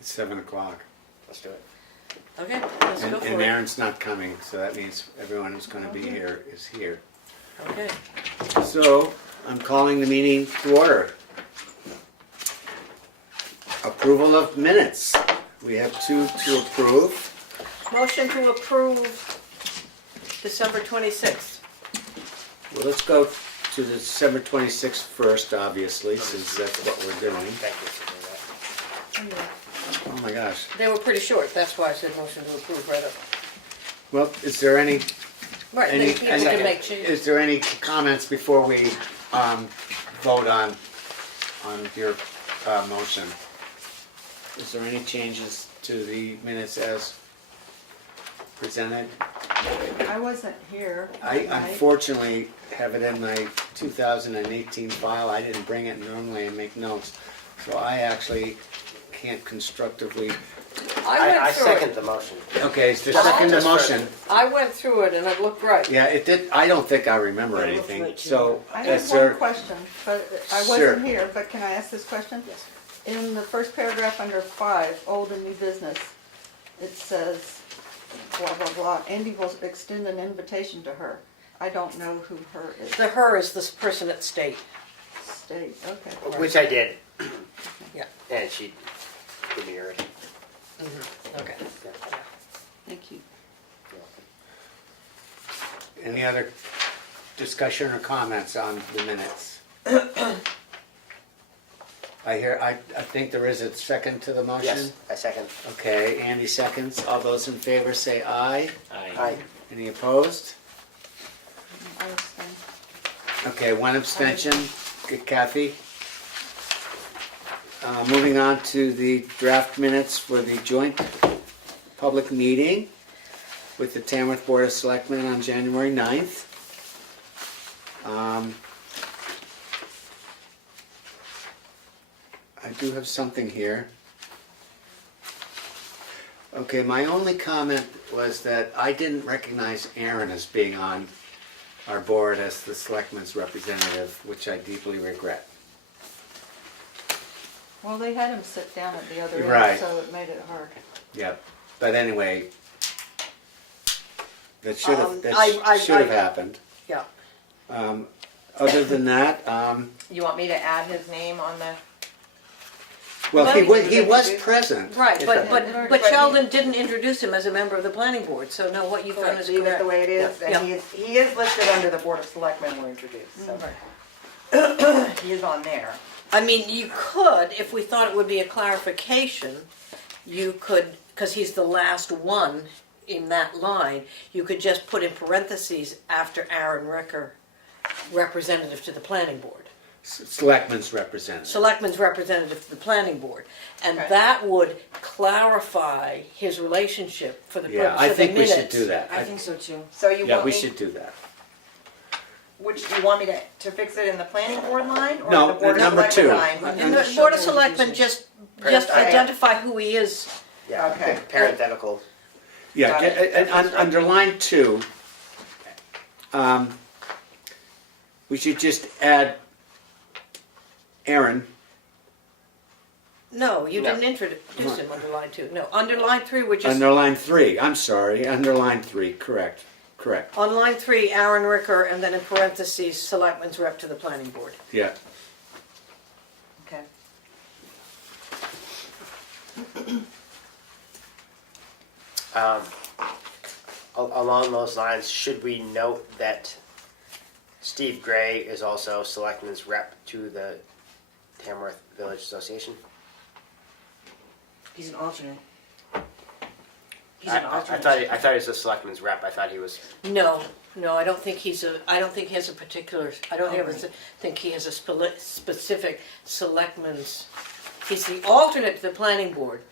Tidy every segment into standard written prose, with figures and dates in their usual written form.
It's 7 o'clock. Let's do it. Okay, let's go for And it. Aaron's not coming, so that means everyone who's going to be here is here. Okay. So, I'm calling the meeting to order. Approval of minutes. We have 2 to approve. Motion to approve December 26th. Well, let's go to the December 26th first, obviously, since that's what we're doing. Thank you for doing that. Oh my gosh. They were pretty short, that's why I said motion to approve right up. Well, is there any Right, then people can make changes. Is there any comments before we vote on your motion? Is there any changes to the minutes as presented? I wasn't here. I unfortunately have it in my 2018 file. I didn't bring it normally and make notes, so I actually can't constructively. I went I through second it. the motion. Okay, is there second the motion? I went through it and it looked right. Yeah, it did. I don't think I remember Yeah, it looks anything. right to So, I have is there? one question, but I Sure. wasn't here, but can I ask this question? Yes. In the first paragraph under 5, old and new business, it says, blah, blah, blah, Andy will extend an invitation to her. I don't know who her is. The her is this person at state. State, okay. Which I did, Yeah. and she demurred. Okay. Yeah. Thank you. Any other discussion or comments on the minutes? I think there is a second to the motion. Yes, I second. Okay, Andy seconds. All those in favor say aye. Aye. Any opposed? I abstain. Okay, one abstention. Kathy. Moving on to the draft minutes for the joint public meeting with the Tamworth Board of Selectmen on January 9th. I do have something here. Okay, my only comment was that I didn't recognize Aaron as being on our board as the Selectmen's representative, which I deeply regret. Well, they had him sit down at the other Right. end, so it made it hard. Yep, but anyway, that should have, I- should have happened. Yeah. Other than that, You want me to add his name on the? well, Well, he was present. Right, but But Sheldon didn't introduce him as a member of the planning board, so no, what you've done is Leave it correct. the way it is, Yeah. and he is listed under the Board of Selectmen were introduced, so. He is on there. I mean, you could, if we thought it would be a clarification, you could, because he's the last one in that line, you could just put in parentheses after Aaron Ricker, representative to the planning board. Selectmen's representative. Selectmen's representative to the planning board. And Okay. that would clarify his relationship for the Yeah, purpose I of the think we minutes. should do that. so too. So you Yeah, want we me, should do that. which, you want me to fix it in the planning board line? Or No, the Board of number Selectmen 2. line? And the Board of Selectmen just Perfect. identify who he is. Yeah, Okay. parenthetical. Yeah, Got it. and under line 2, we should just add Aaron. No, you No. didn't introduce him under line 2. No, under line 3, we're just, Under line 3, I'm sorry, under line 3, correct. on line 3, Aaron Ricker, and then in parentheses, Selectmen's rep to the planning board. Yeah. Okay. Along those lines, should we note that Steve Gray is also Selectmen's rep to the Tamworth Village Association? He's an alternate. I thought he was a Selectmen's rep. I thought he was. No, I don't think he has a particular, think he has a specific Selectmen's, he's the alternate to the planning board.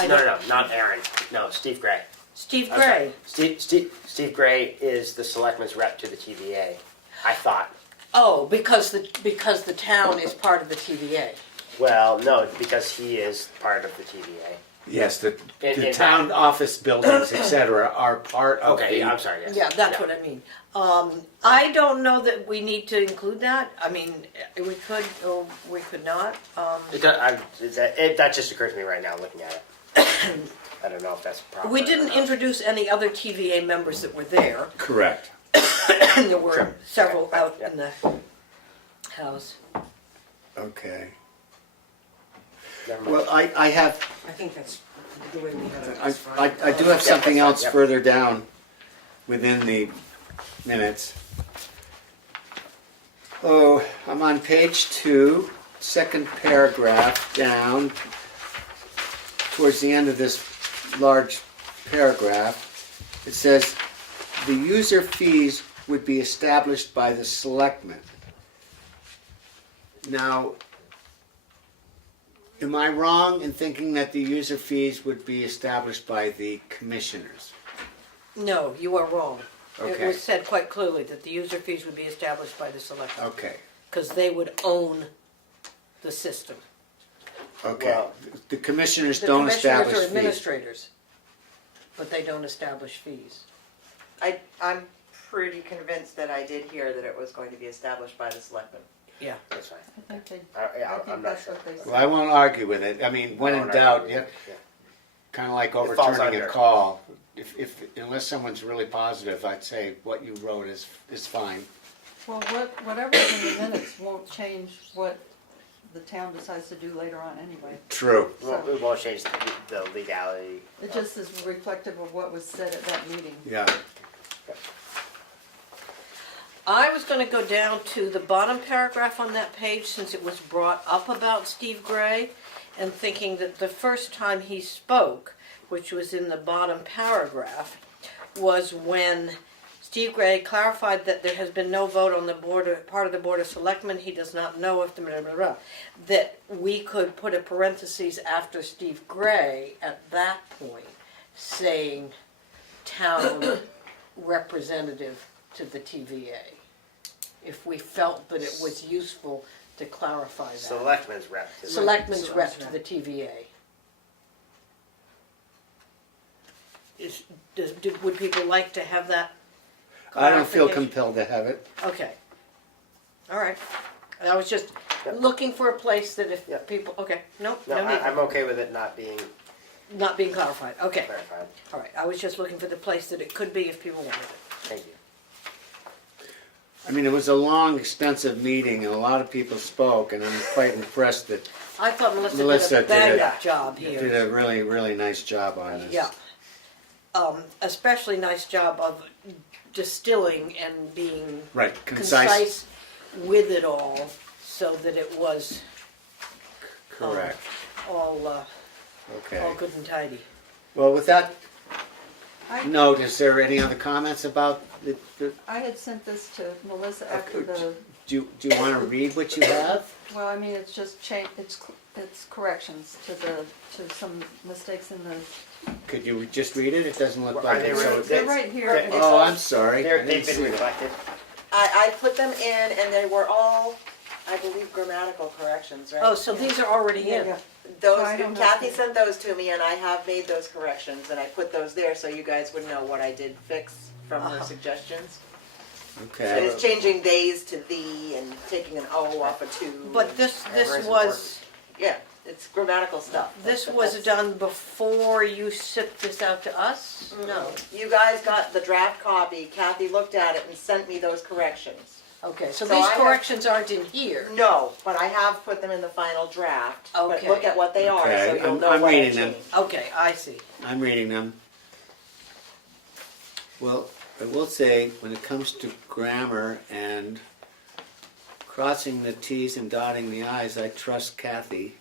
No, not Aaron. No, Steve Gray. Steve I'm sorry. Gray. Steve Gray is the Selectmen's rep to the TVA. I thought. Oh, because the town is part of the TVA. Well, no, because he is part of the TVA. Yes, the In town office buildings, et cetera, are part of Okay, the. yeah, I'm sorry, yes. Yeah, that's what I mean. I don't know that we need to include that. I mean, we could or we could not. That just occurred to me right now looking at it. I don't know if that's proper. We or didn't not. introduce any other TVA members that were there. Correct. And there were Sure. several Okay, out yeah. in the house. Okay. Never mind. Well, I have, I think that's the way we had it. I, is fine. I do have something that's else fine, yep. further down within the minutes. Oh, I'm on page 2, second paragraph down, towards the end of this large paragraph. It says, the user fees would be established by the selectmen. Now, am I wrong in thinking that the user fees would be established by the commissioners? No, you are wrong. It Okay. was said quite clearly that the user fees would be established by the selectmen. Okay, Because they would own the system. okay. Well, The commissioners The don't commissioners establish are fees. administrators, but they don't establish fees. I'm pretty convinced that I did hear that it was going to be established by the selectmen. Yeah. That's fine. I think they, I I think I'm not that's sure. what they said. Well, I won't argue with it. I mean, when in doubt, yeah, kind of like falls overturning a under. call. If unless someone's really positive, I'd say what you wrote is fine. Well, whatever's in the minutes won't change what the town decides to do later on anyway. True. We won't change the legality. It just is reflective of what was said at that meeting. Yeah. I was going to go down to the bottom paragraph on that page since it was brought up about Steve Gray, and thinking that the first time he spoke, which was in the bottom paragraph, was when Steve Gray clarified that there has been no vote on the part of the Board of Selectmen. He does not know if the blah, blah, blah, that we could put a parentheses after Steve Gray at that point saying town representative to the TVA, if we felt that it was useful to clarify that. Selectmen's rep. Selectmen's rep to the TVA. Would people like to have that I don't feel clarification? compelled to have it. Okay. All right. I was just Yep. looking for a place that if Yep. people, okay, nope, No, no need, I'm okay with it not being not being clarified. Okay. clarified. All right. I was just looking for the place that it could be if people wanted it. Thank you. I mean, it was a long, extensive meeting, and a lot of people spoke, and I'm quite impressed that I thought Melissa Melissa did a did bang it. up job you here. did a really, really nice job on this. Yeah. Especially nice job of distilling and being Right, concise. with it all, so that it was Correct. all Okay. good and tidy. Well, with that I- note, is there any other comments about the I had sent this to Melissa after Okay. the, do you want to read what you have? well, I mean, it's just it's corrections to some mistakes in the, Could you just read it? It doesn't look Well, like are they it. really- So they're right here. they're- oh, I'm sorry. I They've didn't been see that. reflected. I put them in and they were all, I believe, grammatical corrections, right? Oh, so these are already in. yeah. Those, So I don't Kathy have to- sent those to me and I have made those corrections and I put those there so you guys would know what I did fix from her Uh-huh. suggestions. And Okay. it's changing theys to thee and taking an O off a two. But this Grammar was, Yeah, it's grammatical stuff. this But was that's- done before you sent this out to us? No. You guys got the draft copy, Kathy looked at it and sent me those corrections. Okay, so So these I have- corrections aren't in here. No, but I have put them in the final draft. But Okay. look at what they are, Okay, so you'll I'm- know I'm what I reading them. changed. Okay, I see. I'm reading them. Well, I will say, when it comes to grammar and crossing the T's and dotting the I's, I trust Kathy.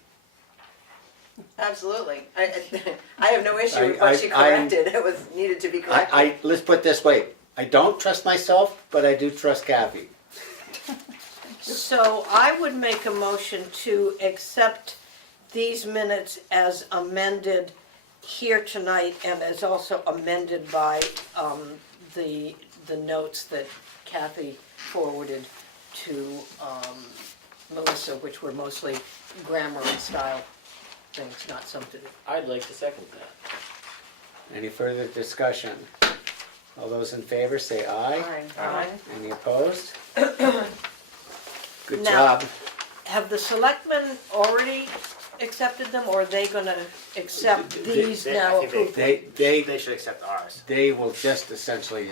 Absolutely. I have no issue with I- what she I'm- corrected. It was needed to be corrected. Let's put it this way. I don't trust myself, but I do trust Kathy. So I would make a motion to accept these minutes as amended here tonight and as also amended by the notes that Kathy forwarded to Melissa, which were mostly grammar and style things, not something. I'd like to second that. Any further discussion? All those in favor say aye. Aye. Any opposed? Good Now- job. Have the selectmen already accepted them, or are they gonna accept these I now think approved? They should accept ours. They will just essentially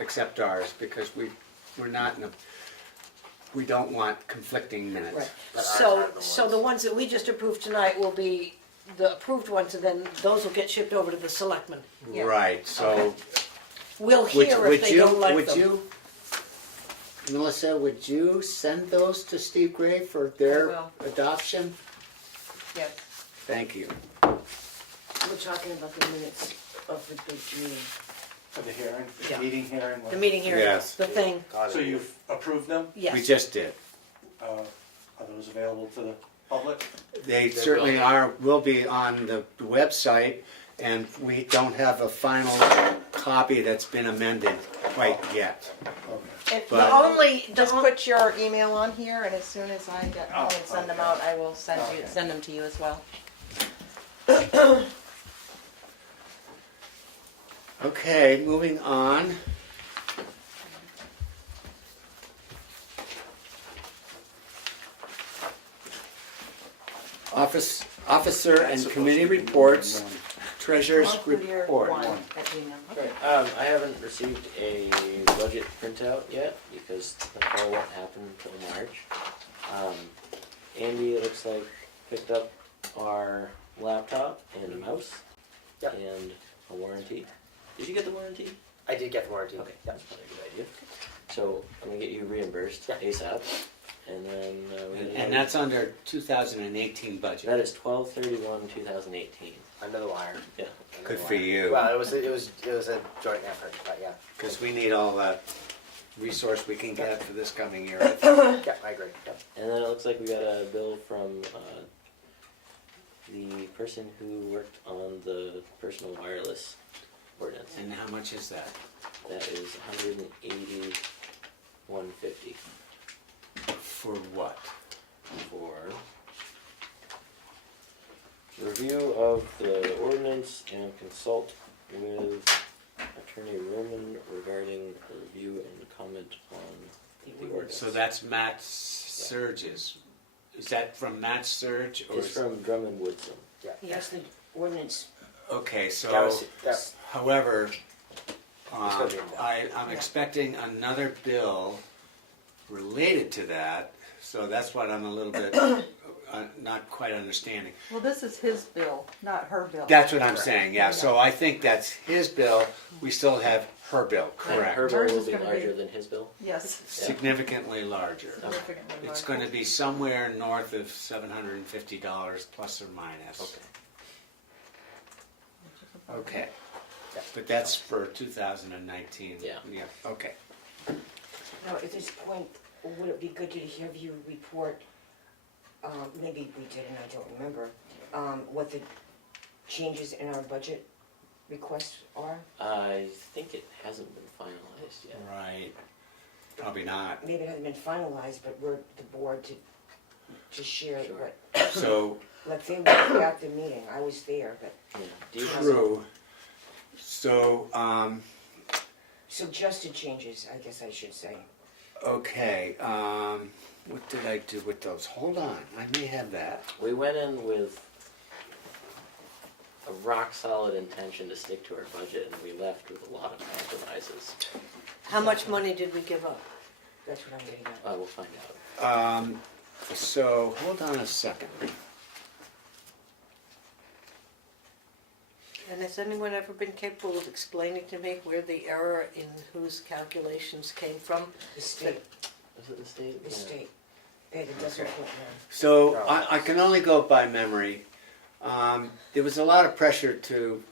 accept ours because we're not in a, we don't want conflicting minutes. Right, But ours so, are the so the ones that we just approved tonight will be the approved ones, and then those will get shipped over to the selectmen. Yeah. Right, so We'll would hear if they don't like would them. you, Melissa, would you send those to Steve Gray for I their will. adoption? Yes. Thank you. We're talking about the minutes of the big meeting. For the hearing, Yeah. the meeting hearing? The meeting here, Yes. the thing, Got it. So you've approved them? We yes. just did. Are those available to the public? They certainly will be on the website, and we don't have a final copy that's been amended quite yet. Okay. If But- The only, Just the, put your email on here, and as soon as I get home and send them okay. out, I will send Okay. them to you as well. Okay, moving on. Officer and committee reports, treasurer's I'll put your report. one at Gmail. Okay. Right, I haven't received a budget printout yet because that's all what happened until March. Andy, it looks like, picked up our laptop and a mouse Yep. and a warranty. Did you get the warranty? I did get the warranty. Okay, that's probably a good idea. So I'm gonna get you reimbursed Yeah. ASAP, and then we had And that's under 2018 budget. that is 12/31/2018. Under the wire. Yeah. Under Good the for wire. you. Well, it was a joint effort, but yeah. Because we need all the resource we can get for this coming year. I think. Yeah, I agree. Yep. And then it looks like we got a bill from the person who worked on the personal wireless ordinance. And how much is that? That is $181.50 For what? for review of the ordinance and consult with Attorney Roman regarding a review and comment on the ordinance. So that's Matt Surge's. Is that from Matt Surge? Or It's from Drummond Woodson. Yes, the ordinance, Okay, so, That- however, gonna be in there. I'm expecting another bill related to that, so that's what I'm a little bit not quite understanding. Well, this is his bill, not her bill. That's what I'm saying, yeah, so I think that's his bill, we still have her bill, And correct? her bill Hers will is be gonna be- larger than his bill. Yes. Significantly larger. Significantly It's larger. gonna be somewhere north of $750 plus or minus. Okay. Okay, but that's for 2019. Yeah. Yeah, okay. now at this point, would it be good to have you report, maybe we did and I don't remember, what the changes in our budget requests are? I think it hasn't been finalized yet. Right, probably not. Maybe it hasn't been finalized, but we're the board to share Sure. what, So, like they were at the meeting, I was there, but, Yeah. Do you have true. So, suggested changes, I guess I should say. okay, what did I do with those? Hold on, I may have that. We went in with a rock solid intention to stick to our budget, and we left with a lot of compromises. how much money did we give up? That's what I'm getting at. We'll find out. So, hold on a second. And has anyone ever been capable of explaining to me where the error in whose calculations came from? The state, Is it the state? the Yeah. state, they had a decimal point So, I can only go by memory. There was a lot of pressure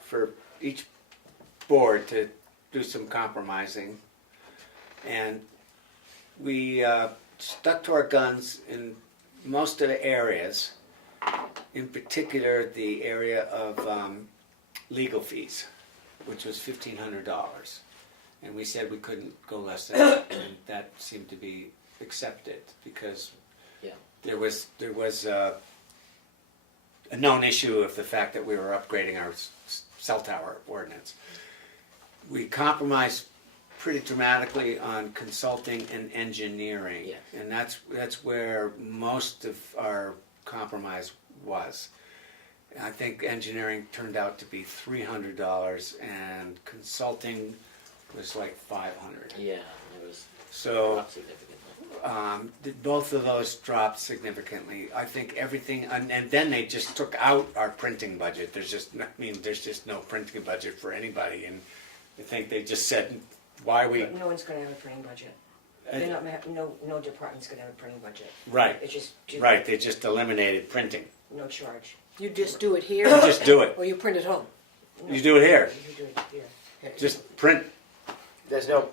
for each board to do some compromising. And we stuck to our guns in most of the areas, in particular the area of legal fees, which was $1,500. And we said we couldn't go less than that, and that seemed to be accepted because Yeah. there was a known issue of the fact that we were upgrading our cell tower ordinance. We compromised pretty dramatically on consulting and engineering. Yes. And that's where most of our compromise was. I think engineering turned out to be $300 and consulting was like $500. Yeah, it was So dropped significantly. both of those dropped significantly. I think everything, and then they just took out our printing budget. There's just no printing budget for anybody, and I think they just said, why we, But no one's gonna have a printing budget. They're not, no department's gonna have a printing budget. right, It's just, right, they just eliminated printing. no charge. You just do it here, You just do it. or you print at home? No, You do it here. You do it here. Just print. There's no,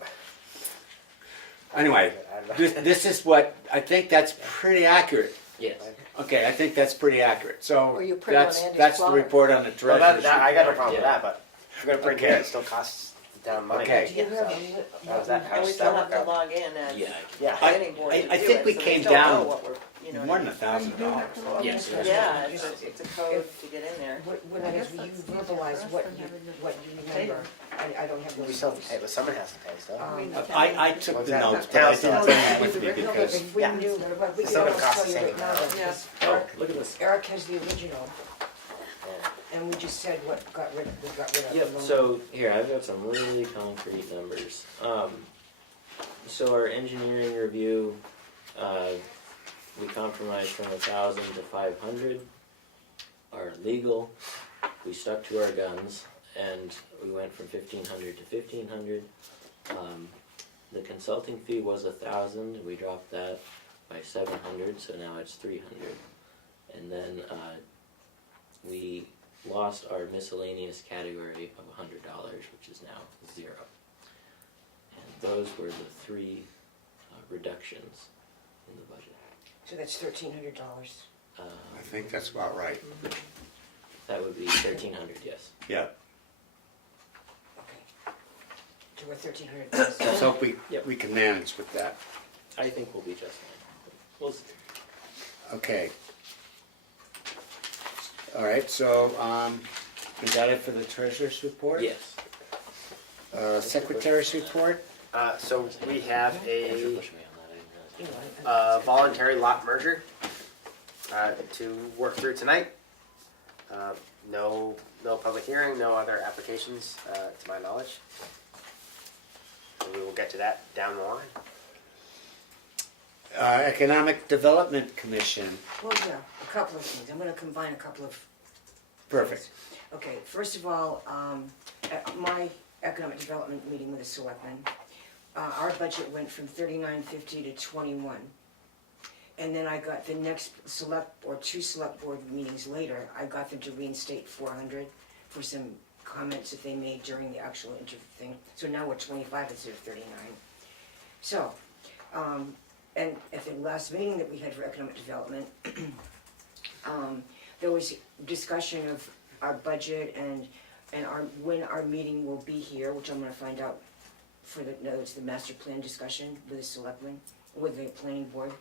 Anyway, this is what, I think that's pretty accurate. Yes. Okay, I think that's pretty accurate. So Or you print on that's, Andy's that's the plotter. report on the well, treasurer's I got no report. problem with Yeah. that, but if you're gonna print here, it still costs the town money. Okay. Do you have, How's that, And how's we that still work have to out? log in as Yeah. Yeah. planning board I to do think it, we so came still know down what we're, you know. More than $1,000. Yes. Yeah, it's a code to get in there. when I guess, will you verbalize what you remember? I don't have We those still notes. pay, but someone has to pay still. I took What's the that? notes, but I Town didn't stuff. bring them with me No, but because, if we Yeah. knew, but we It's could not gonna almost cost tell the you same right now, amount. because Oh, look at this. Eric has the original, Yeah. and we just said what we got rid of. Yep, so here, I've got some really concrete numbers. So our engineering review, we compromised from 1,000 to 500. Our legal, we stuck to our guns and we went from 1,500 to 1,500. The consulting fee was 1,000, we dropped that by 700, so now it's 300. And then we lost our miscellaneous category of $100, which is now 0. And those were the 3 reductions in the budget. So that's $1,300. I think that's about right. That would be 1,300, yes. Yeah. Okay. So we're $1,300. Let's hope Yep. we can manage with that. I think we'll be just fine. We'll see. Okay. All right, so, is that it for the treasurer's report? Yes. Secretary's report? So we have Thanks for a pushing me on that. I didn't realize. You know, voluntary lot merger to work through tonight. No public hearing, no other applications to my knowledge. So we will get to that down the line. Economic Development Commission. Well, yeah, a couple of things. I'm gonna combine a couple of. Perfect. Okay, first of all, at my economic development meeting with the selectmen, our budget went from 3950 to 21. And then I got the next two select board meetings later, I got them to reinstate 400 for some comments that they made during the actual interview thing. So now we're 25 instead of 39. So, and at the last meeting that we had for economic development, there was discussion of our budget and when our meeting will be here, which I'm gonna find out for the master plan discussion with the selectmen, with the planning board.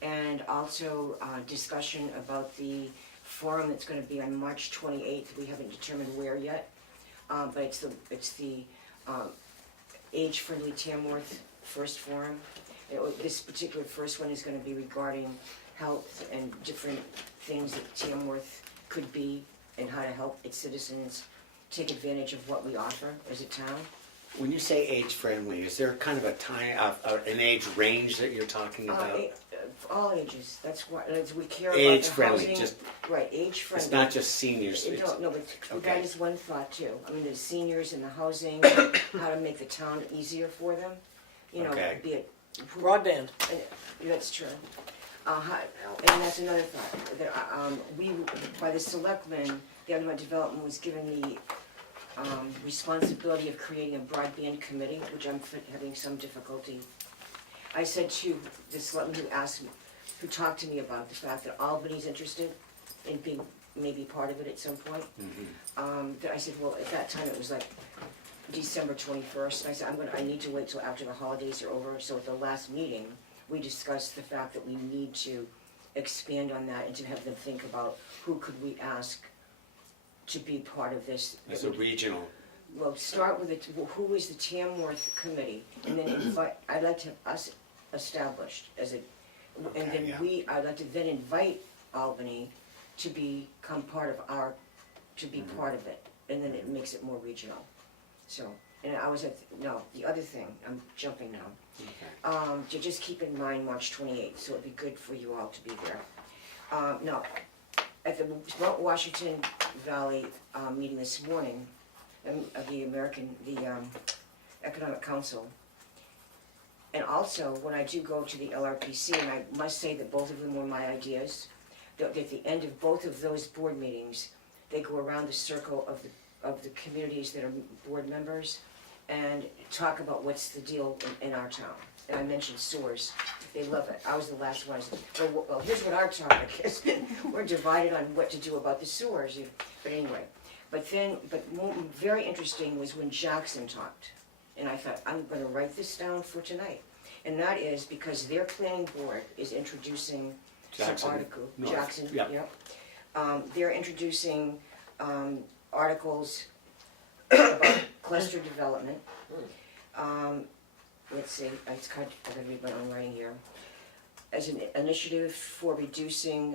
And also discussion about the forum that's gonna be on March 28th. We haven't determined where yet, but it's the age-friendly Tamworth first forum. This particular first one is gonna be regarding health and different things that Tamworth could be and how to help its citizens take advantage of what we offer as a town. When you say age-friendly, is there kind of a time, an age range that you're talking about? All ages, that's what, as we care about the Age-friendly, housing. just, Right, age-friendly. it's not just seniors. No, but that Okay. is one thought too. I mean, the seniors and the housing, how to make the town easier for them. You know, Okay. be it, Broadband. that's true. And that's another thought, that, we, by the selectmen, the economic development was given the responsibility of creating a broadband committee, which I'm having some difficulty. I said to the selectman who talked to me about the fact that Albany's interested in being maybe part of it at some point. That I said, well, at that time it was like December 21st. And I said, I need to wait till after the holidays are over. So at the last meeting, we discussed the fact that we need to expand on that and to have them think about who could we ask to be part of this. As a regional, Well, start with who is the Tamworth committee, and then invite, I'd like to have us established as a, and Okay, yeah. then I'd like to then invite Albany to become part of our, to be part of it, and then it makes it more regional. So, and I was the other thing, I'm jumping now. okay. To just keep in mind March 28th, so it'd be good for you all to be there. No, at the Mount Washington Valley meeting this morning, of the Economic Council, and also when I do go to the LRPC, and I must say that both of them were my ideas, that at the end of both of those board meetings, they go around the circle of the communities that are board members and talk about what's the deal in our town. And I mentioned sewers. They love it. I was the last one. I said, well, here's what our topic is. We're divided on what to do about the sewers. But anyway, very interesting was when Jackson talked. And I thought, I'm going to write this down for tonight. And that is because their planning board is introducing Jackson some article. North. Jackson, Yep. yep. They're introducing articles about cluster development. Let's see, I gotta read my own writing here. As an initiative for reducing,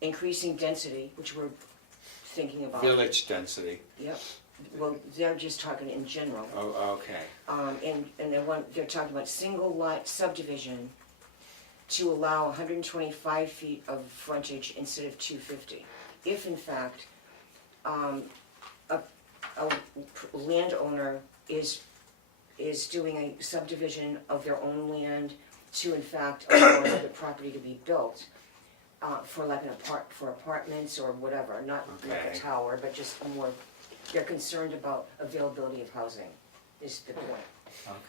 increasing density, which we're thinking about. Village density. Yep, well, they're just talking in general. Oh, okay. And they're talking about single lot subdivision to allow 125 feet of frontage instead of 250. If in fact, a landowner is doing a subdivision of their own land to in fact allow another property to be built, for like for apartments or whatever, not like Okay. a tower, but just a more, they're concerned about availability of housing, is the point.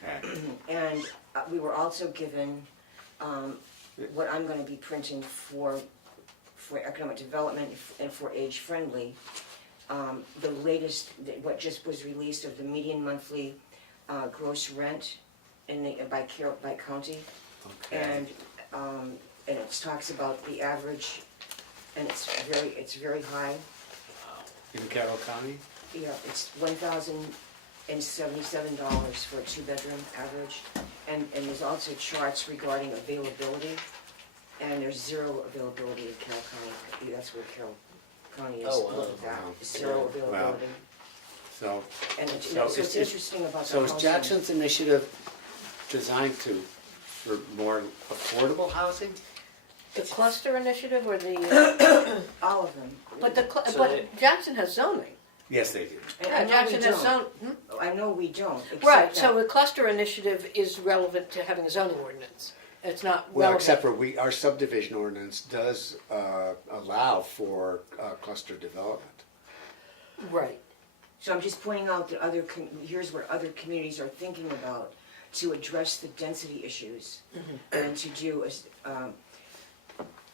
Okay. And we were also given what I'm going to be printing for economic development and for age friendly. The latest, what just was released of the median monthly gross rent by county, Okay. and it talks about the average, and it's very high. In Carroll County? Yeah, it's $1,077 for a 2-bedroom average, and there's also charts regarding availability, and there's zero availability in Carroll County. That's where Carroll County is. Oh, wow. Look at that. Wow. Zero availability. So, And it's, So so it's is- interesting about the so is housing. Jackson's initiative designed for more affordable housing? The cluster initiative or the, All of them. but So but Jackson has zoning. Yes, they do. And I know Jackson we has don't. zone. I know we don't. except Right, so that- the cluster initiative is relevant to having a zoning ordinance. It's not Well, relevant. except for our subdivision ordinance does allow for cluster development. Right. So I'm just pointing out that here's what other communities are thinking about to address the density issues and to do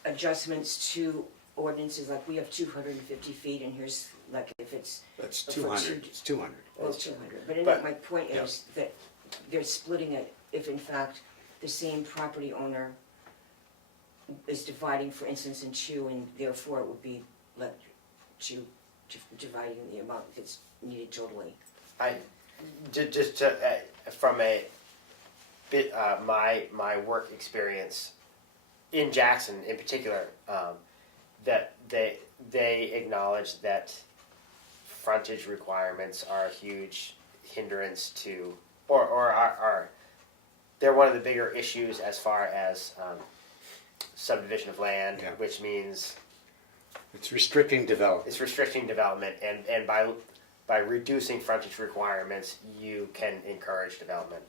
adjustments to ordinances, like we have 250 feet and here's like if it's, That's For 200, it's 200. well, it's 200. But But- my point yeah. is that they're splitting it if in fact the same property owner is dividing, for instance, in two, and therefore it would be like dividing the amount that's needed totally. Just to, from a bit, my work experience in Jackson in particular, that they acknowledge that frontage requirements are a huge hindrance to, or are they're one of the bigger issues as far as subdivision of land, Yeah. which means It's restricting development. it's restricting development, and by reducing frontage requirements, you can encourage development,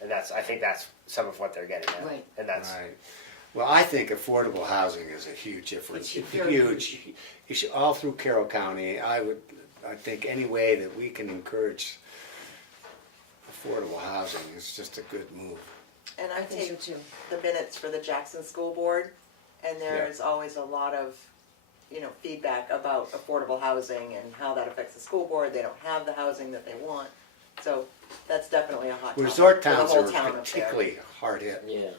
and I think that's some of what they're getting at, Right. and that's Right. Well, I think affordable housing is a huge difference. It's very Huge. You should, all through Carroll County, I think any way that we can encourage affordable housing is just a good move. And I I think so take too. the minutes for the Jackson School Board, and there's always a lot of, feedback about affordable housing and how that affects the school board. They don't have the housing that they want. So that's definitely a hot topic. Resort for the towns whole are town up there. particularly hard hit. Yeah.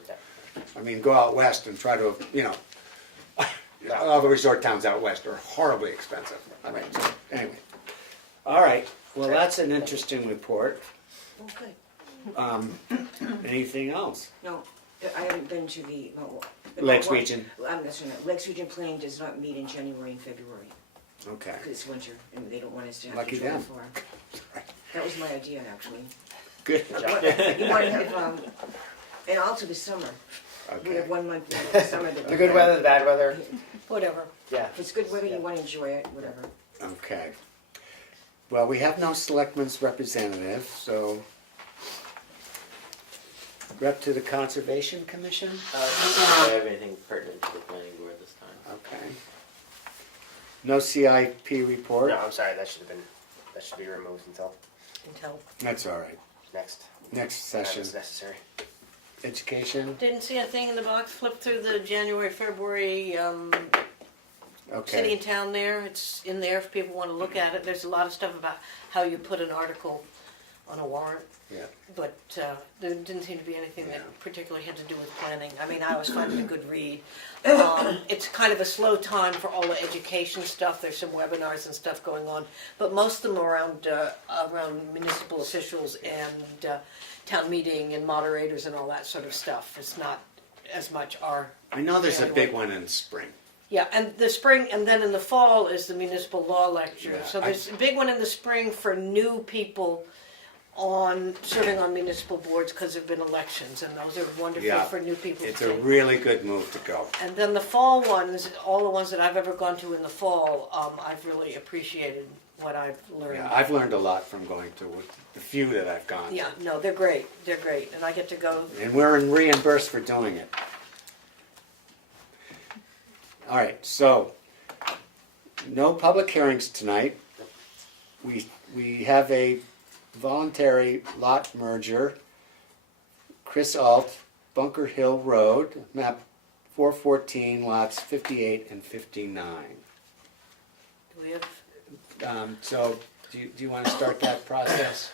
I mean, go out west and try to, all the resort towns out west are horribly expensive. I mean, so, anyway. All right, well, that's an interesting report. Okay. Anything else? No, I haven't been to the. Lakes Region. That's right. Lakes Region Planning does not meet in January and February Okay. because it's winter and they don't want us to have Lucky to drive them. far. That was my idea, actually. Good. You want to have, and also the summer. We Okay. have 1 month in the summer. That The good weather, the bad weather, Whatever. yeah. If it's good weather, you want to enjoy it, whatever. Okay. Well, we have no selectmen's representative, so. Rep to the Conservation Commission? I don't have anything pertinent to the planning board this time. Okay. No CIP report? No, I'm sorry, that should be removed until That's all right. next Next time session. it's necessary. Education? Didn't see a thing in the box. Flip through the January, February city Okay. and town there. It's in there if people want to look at it. There's a lot of stuff about how you put an article on a warrant. Yeah. But there didn't seem to be anything Yeah. that particularly had to do with planning. I mean, I always find it a good read. It's kind of a slow time for all the education stuff. There's some webinars and stuff going on, but most of them are around municipal officials and town meeting and moderators and all that sort of stuff. It's not as much our. I know there's a big one in the spring. Yeah, and the spring, and then in the fall is the municipal law lecture. Yeah, So there's a big one in the spring for new people on serving on municipal boards because there've been elections, and those are wonderful Yeah, for new people It's to a take. really good move to go. And then the fall ones, all the ones that I've ever gone to in the fall, I've really appreciated what I've learned. Yeah, I've learned a lot from going to the few that I've gone to. Yeah, no, they're great. They're great, and I get to go. And we're reimbursed for doing it. All right, so no public hearings tonight. We have a voluntary lot merger. Chris Alt, Bunker Hill Road, map 414, lots 58 and 59. Do we have? So do you want to start that process?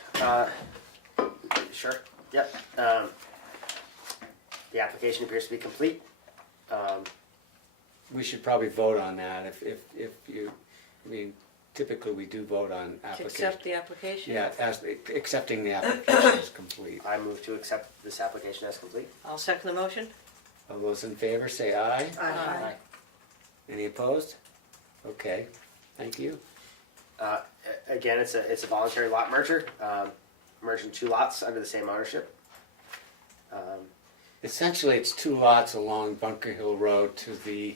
Sure, yep. The application appears to be complete. We should probably vote on that if you, I mean, typically we do vote on To applications. accept the application? Yeah, accepting the application is complete. I move to accept this application as complete. I'll second the motion. All those in favor say aye. Aye. Any opposed? Okay, thank you. Again, it's a voluntary lot merger, merging two lots under the same ownership. Essentially, it's two lots along Bunker Hill Road to the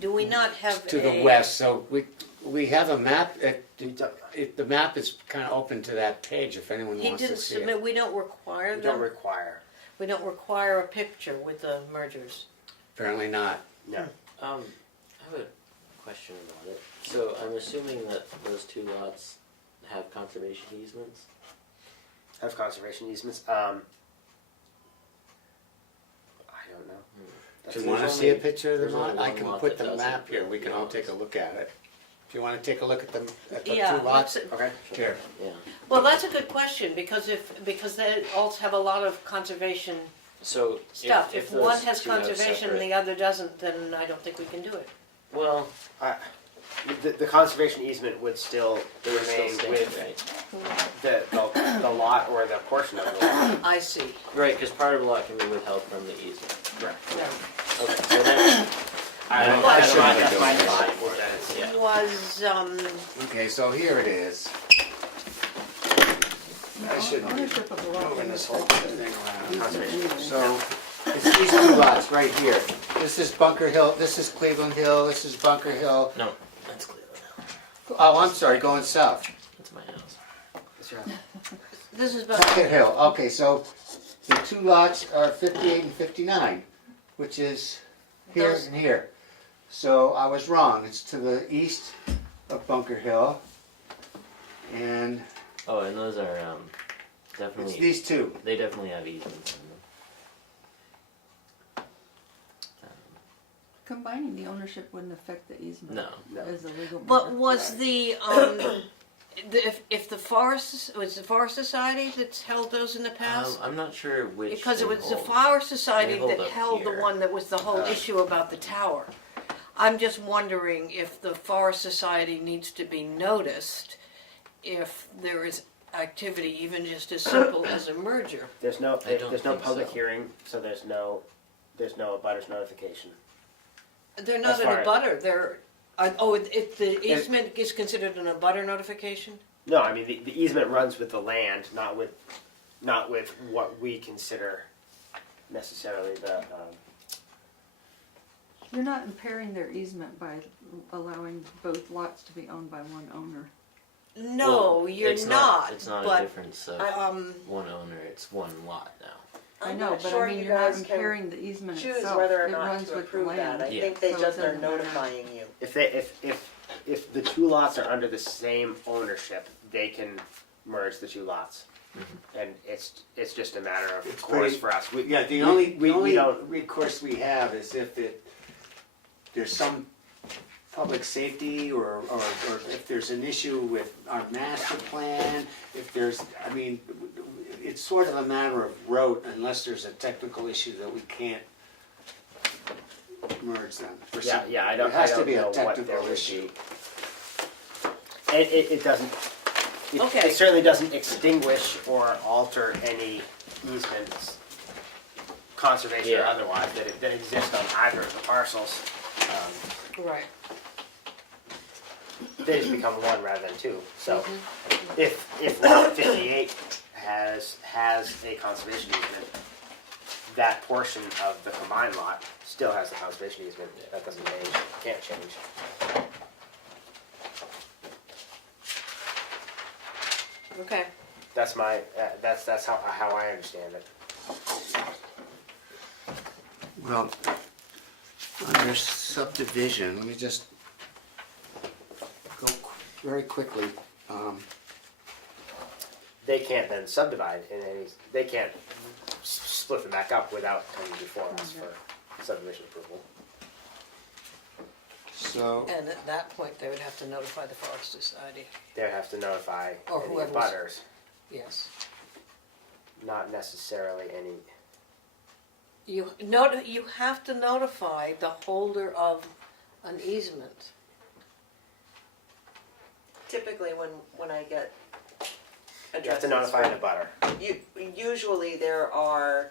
Do we not have the west. So we have a map. The map is kind of open to that page if anyone He wants to didn't see submit. it. We don't require We them. don't require, We don't require a picture with the mergers. Apparently not. no. I have a question about it. So I'm assuming that those two lots have conservation easements? Have conservation easements. I don't know. Do you There's want to only- see a picture of the there's lot? only I one can lot put that the doesn't, map here. but We can all take a look at it. Do you want to take a look at the Yeah, two lots? let's- Okay. Here. Yeah. Well, that's a good question because they also have a lot of conservation So stuff. If one those has two have conservation and separate- the other doesn't, then I don't think we can do it. Well, The conservation easement would still they would still remain stay, with right? the lot or the portion of the lot. I see. Right, because part of a lot can be withheld from the easement. Correct. No. Okay, so then, I don't know. Well, That's my sure. design. yeah. It was, Okay, so here it is. I should be Ownership of the lot. moving this whole respective thing around. easement. So it's these two lots right here. This is Bunker Hill, this is Cleveland Hill, this is Bunker Hill. No, that's Cleveland Hill. Oh, I'm sorry, going south. That's my house. That's right. this is about, Bunker Hill, okay, so the two lots are 58 and 59, which is here Those- and here. So I was wrong, it's to the east of Bunker Hill. And Oh, and those are it's definitely, these two. they definitely have easements in them. Combining the ownership wouldn't affect the easement. No. No. As a legal matter. but was the, if the forest, was the Forest Society that's held those in the past? I'm not sure which. Because it they was the hold. Forest Society They hold that up held the here. one that was the whole issue about the tower. I'm just wondering if the Forest Society needs to be noticed if there is activity, even just as simple as a merger. There's no I don't there's no think public so. hearing, so there's no abutters notification. They're not As an far as- abutter, they're, the easement is considered an abutter notification? No, I mean the easement runs with the land, not with what we consider necessarily the. You're not impairing their easement by allowing both lots to be owned by one owner. No, Well, you're it's not, It's not a but, difference of one owner. It's one lot now. I I'm know, not but sure I mean, you you're not guys can impairing the easement choose itself. whether or It not runs to with the approve that. I land. Yeah. think they So it just are doesn't matter. notifying you. If the two lots are under the same ownership, they can merge the two lots, and it's just a matter of It's course pretty- for us. Yeah, the only we don't. recourse we have is if there's some public safety or if there's an issue with our master plan, if there's, I mean, it's sort of a matter of rote unless there's a technical issue that we can't merge them. for Yeah, some- yeah, I don't. It has I to don't be know a what there technical would issue. be. It doesn't. Okay. It certainly doesn't extinguish or alter any easements, conservation or Yeah. otherwise, that exist on either of the parcels. right. They just become one rather than two. So if lot 58 has a conservation easement, that portion of the combined lot still has the conservation easement. That doesn't change. Can't change. Okay. That's my that's how I understand it. Well, under subdivision, let me just go very quickly. They can't then subdivide in any. They can't split them back up without coming before us for subdivision approval. So, And at that point, they would have to notify the Forest Society, They have to notify Or any whoever's- butters, yes. not necessarily any. You have to notify the holder of an easement. Typically, when I get You have addresses. to notify the butter. Usually there are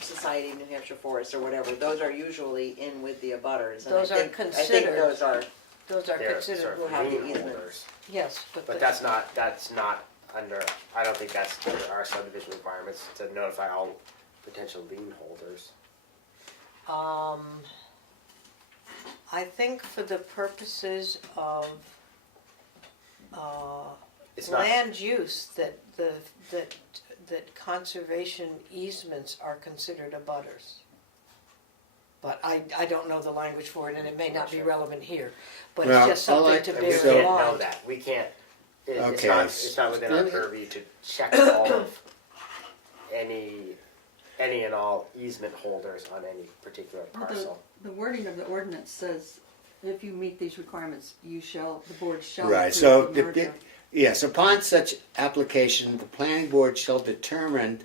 Society of New Hampshire Forest or whatever, those are usually in with the abutters. and I Those are think considered. those are, Those are They're considered, sort will of have the lien easement. holders. yes, but. But that's not under. I don't think that's under our subdivision requirements to notify all potential lien holders. I think for the purposes of It's not. land use, that conservation easements are considered abutters. But I don't know the language for it, and it may not be relevant here, but Well, it's just all something I- to And we bear in can't know mind. that. We can't. Okay. It's not within our Let me- purview to check all of any and all easement holders on any particular parcel. The wording of the ordinance says, if you meet these requirements, the board shall right, approve so, the merger. yes, upon such application, the planning board shall determine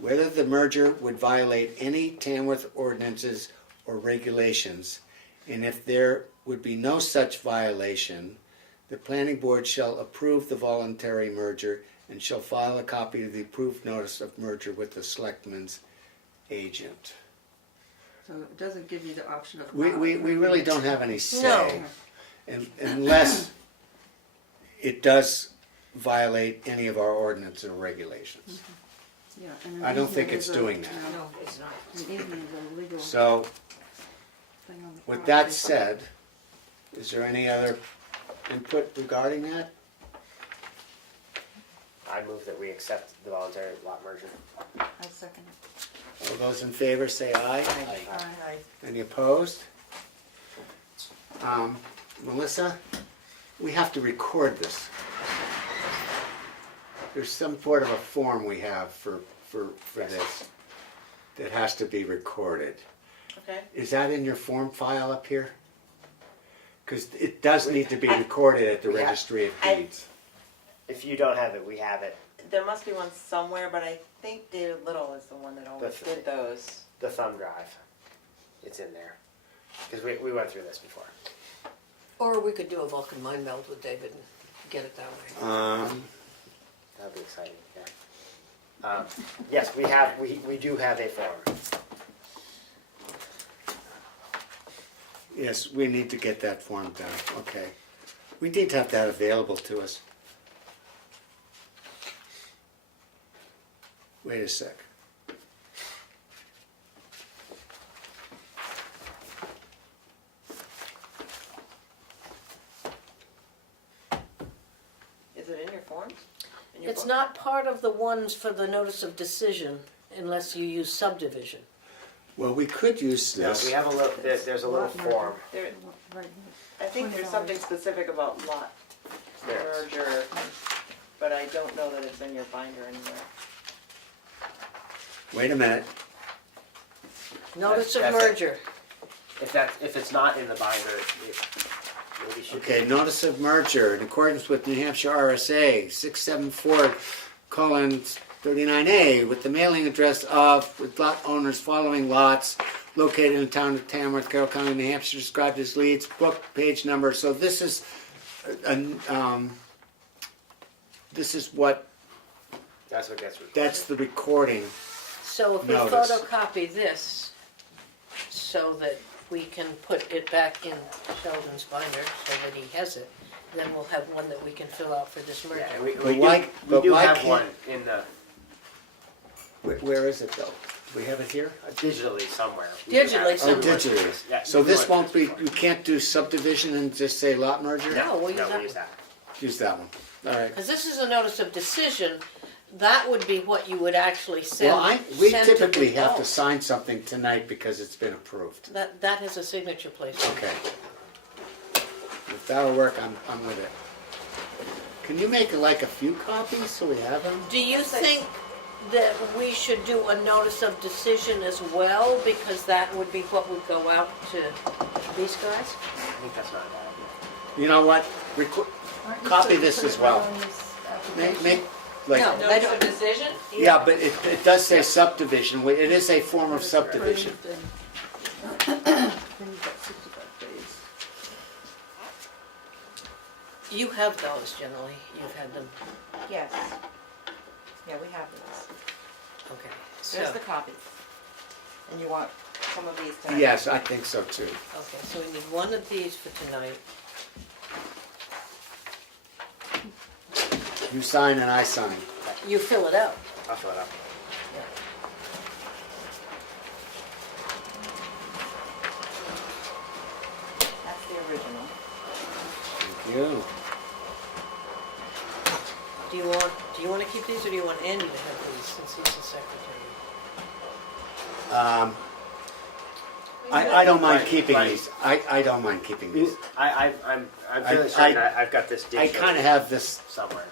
whether the merger would violate any Tamworth ordinances or regulations, and if there would be no such violation, the planning board shall approve the voluntary merger and shall file a copy of the approved notice of merger with the selectman's agent. So it doesn't give you the option of. We not really approving. don't have any say. No. Unless it does violate any of our ordinances or regulations. Yeah, and an I don't think easement it's is doing that. no, No, it's not. An easement is a legal So, thing on the with that property. said, is there any other input regarding that? I move that we accept the voluntary lot merger. I second it. All those in favor say aye. Aye. Any opposed? Melissa, we have to record this. There's some sort of a form we have for this that has to be recorded. okay? Is that in your form file up here? Because it does need to be recorded at the We have- registry of I- deeds. If you don't have it, we have it. There must be one somewhere, but I think David Little is the one that always The- did those. The thumb drive. It's in there. Because we went through this before. Or we could do a Vulcan mind meld with David and get it that way. That'd be exciting, yeah. Yes, we do have a form. Yes, we need to get that form done, okay. We need to have that available to us. Wait a sec. Is it in your forms? In your It's book? not part of the ones for the notice of decision unless you use subdivision. Well, we could use No, this. we have a little, there's a little Lot merger. form. There, Right. I think there's something specific about lot There it is. merger, but I don't know that it's in your binder anywhere. Wait a minute. Notice of That's it. merger. If it's not in the binder, it maybe should be. Okay, notice of merger in accordance with New Hampshire RSA 674:39A with the mailing address of with lot owners following lots located in the town of Tamworth, Carroll County, New Hampshire, described as Leeds, book, page number. So this is, this is what, That's what gets recorded. that's the recording. So if we Notice. photocopy this so that we can put it back in Sheldon's binder so that he has it, then we'll have one that we can fill out for this merger. Yeah, we But do, why- we but do why have can't- one in the, Where is it though? Do we have it here? digitally somewhere. We do have Digitally it. Oh, somewhere. digitally. Yeah, So you this want- won't be, we can't do subdivision and just say lot merger? No, we'll use No, that we use one. that. Use that one. All right. Because this is a notice of decision, that would be what you would actually send. Well, we send to typically the- have oh, to sign something tonight because it's been approved. That has a signature place. Okay. If that'll work, I'm with it. Can you make like a few copies so we have them? Do you think that we should do a notice of decision as well? Because that would be what would go out to these guys? I think that's not a bad idea. You know what? Aren't you Copy supposed to this put as it well. right on this Make, application? like, No. Notice of decision? yeah, but it does say subdivision. It is a form of subdivision. Approved and- Then you've got 65 days. You have those generally, you've had them, Yes. Yeah, we have these. okay. There's So, the copies. And you want some of these tonight? Yes, I think so too. okay, so we need one of these for tonight. You sign and I sign. You fill it out. I'll fill it up. That's the original. Thank you. Do you want to keep these or do you want Andy to have these since he's the secretary? I don't mind Right, keeping right. these. I don't mind keeping these. I'm fairly I- certain I've got this I digitally kind of have this. somewhere.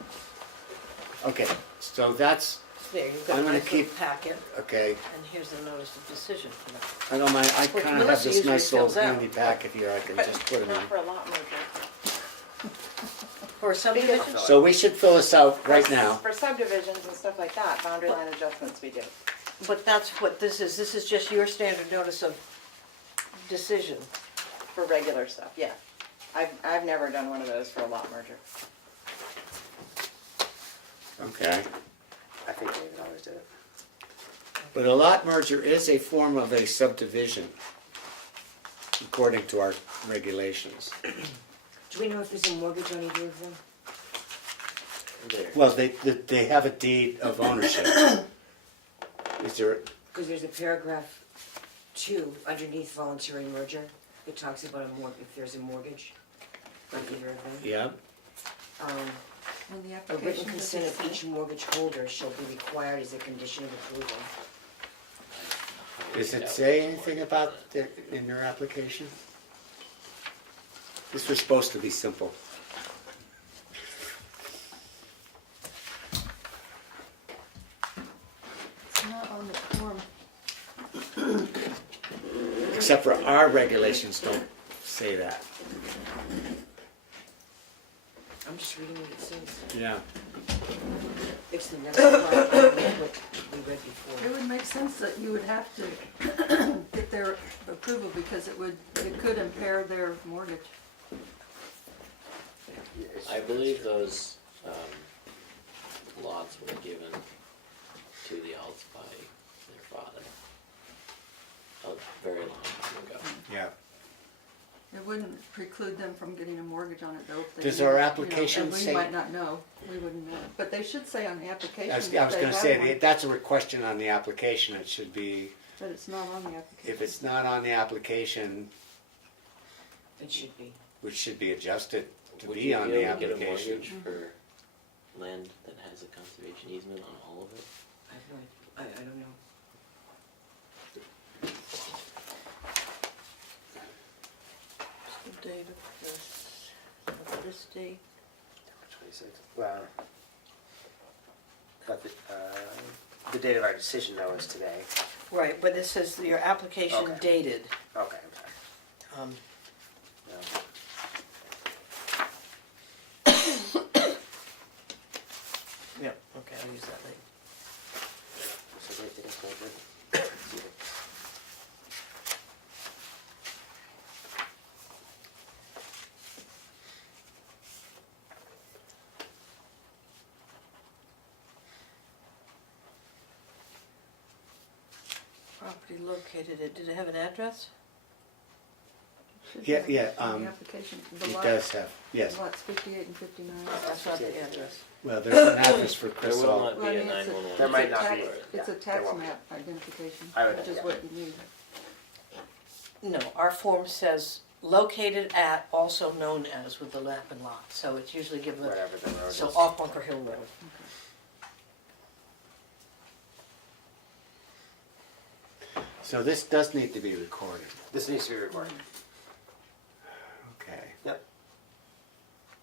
Okay, so that's There, you've got I'm a gonna nice little keep- packet, okay. and here's the notice of decision for that. I don't mind. I Which kind of have Melisa this usually nice little fills out. handy packet here. I can But just put them in. not for a lot merger. For a subdivision? So we should fill this out right now. For subdivisions and stuff like that, boundary line adjustments we do. But that's what this is just your standard notice of decision. For regular stuff, yeah. I've never done one of those for a lot merger. Okay. I think David always did it. But a lot merger is a form of a subdivision, according to our regulations. Do we know if there's a mortgage on either of them? Well, they have a deed of ownership. Is there? Because there's a paragraph 2 underneath voluntary merger that talks about if there's a mortgage on either of them. Yeah. On the A application, written does consent it of say? each mortgage holder shall be required as a condition of approval. Does it say anything about it in their application? This was supposed to be simple. It's not on the form. Except for our regulations don't say that. just reading what it says. Yeah. It's the next part of what we read It before. would make sense that you would have to get their approval because it could impair their mortgage. I believe those lots were given to the Alts by their father a very long time ago. Yeah. It wouldn't preclude them from getting a mortgage on it though. If they Does knew, our you know, application and say- we might not know, we wouldn't know. But they should say on the application I was that they gonna have say, one, that's a question on the application, it should be, but it's not on the application. if it's not on the application, It should be. which should be adjusted to Would be you on be the able to get a application. mortgage for land that has a conservation easement on all of it? I have no idea. I don't know. The date of this date. 26. Well, but the date of our decision though is today. Right, but this says your application Okay. dated. Okay, I'm sorry. Um, No. yeah, okay, I'll use that later. So wait, did it go good? Property located at, did it have an address? Should Yeah, have yeah, on the application. The It lot- does have, yes. Lots 58 and 59. That's not the address. Well, there's an address for There Chris will Hall. not Well, I be a mean, it's a- 911. There might It's a not be. tax- It's a Yeah, tax there won't be. map identification, I would- which is yeah. what you need. No, our form says located at, also known as, with the map and lot, so it's usually given, Whatever the road so is. off Bunker Hill Road. So this does need to be recorded. This needs to be recorded. Okay. Yep.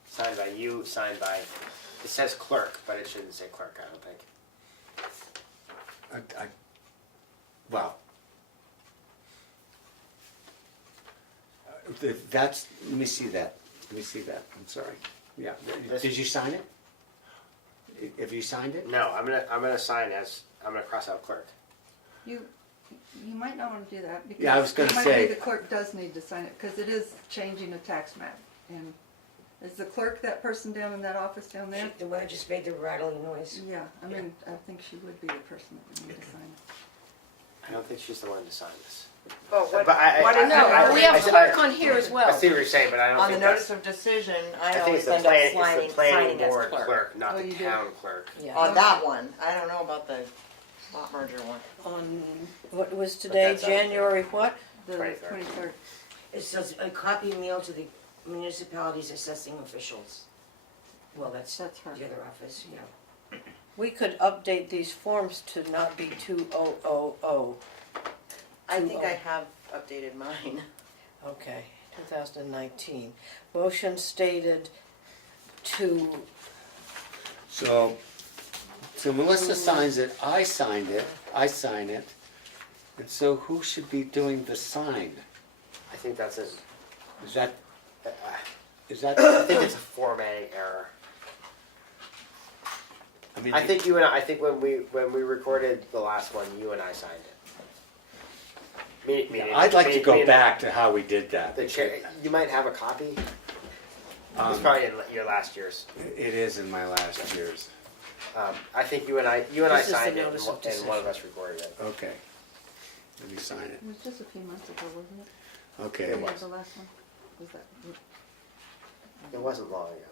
Signed by you, signed by, it says clerk, but it shouldn't say clerk, I don't think. Well. That's, let me see that. Let me see that. I'm sorry. Yeah. This- Did you sign it? Have you signed it? No, I'm gonna sign as, I'm gonna cross out clerk. You might not want to do that because Yeah, I was gonna it might say- be the clerk does need to sign it because it is changing a tax map. And is the clerk that person down in that office down there? The one that just made the rattling noise. Yeah, I mean, I think she would be the person that would need to sign it. I don't think she's the one to sign this. But what, But I- what I- is I- it? No, we have I- clerk on here as I well. see what you're saying, but I don't On the think notice that's. of decision, I I think always it's the end up planning signing board as clerk. clerk, not Oh, the you do? town clerk. Yeah. On that one, I don't know about the lot merger one. On, what was today, that's on- January what? The 23rd. 23rd. It says a copy mailed to the municipality's assessing officials. Well, that's the That's her. other office, yeah. We could update these forms to not be 2000. I think I have updated mine. Okay, 2019. Motion stated to, So Melissa signs it, I signed it, I sign it. And so who should be doing the sign? I think that's a, Is that, I is that, think it's a Form A error. I mean, I think I think when we recorded the last one, you and I signed it. Meaning- I'd like to meaning- go meaning back to how we did that. The chair, you might have a copy. Um, It's probably in your last year's. It is in my last years. I think you and I This is the signed it, notice of and one of decision. us recorded it. Okay. Let me sign it. It was just a few months ago, wasn't it? Okay. It Yeah, was. the last one. Was that? It wasn't long ago.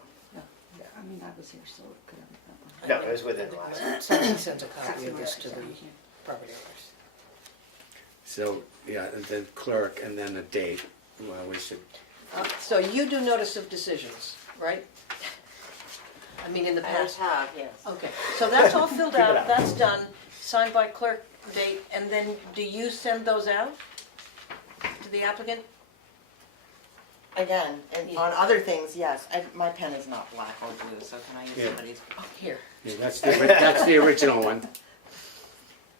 Yeah, I mean, I was here, so it could have been that No, it was within the last. somebody sent a copy of this to the one. property owners. So, yeah, and then clerk and then a date. Well, we should, So you do notice of decisions, right? I mean, in the I past. have, yes. Okay, so that's all filled Keep it out, out. that's done, signed by clerk, date, and then do you send those out to the applicant? Again, and on other things, yes. My pen is not black or blue, so can I use Yeah. somebody's? Here. yeah, that's the original one.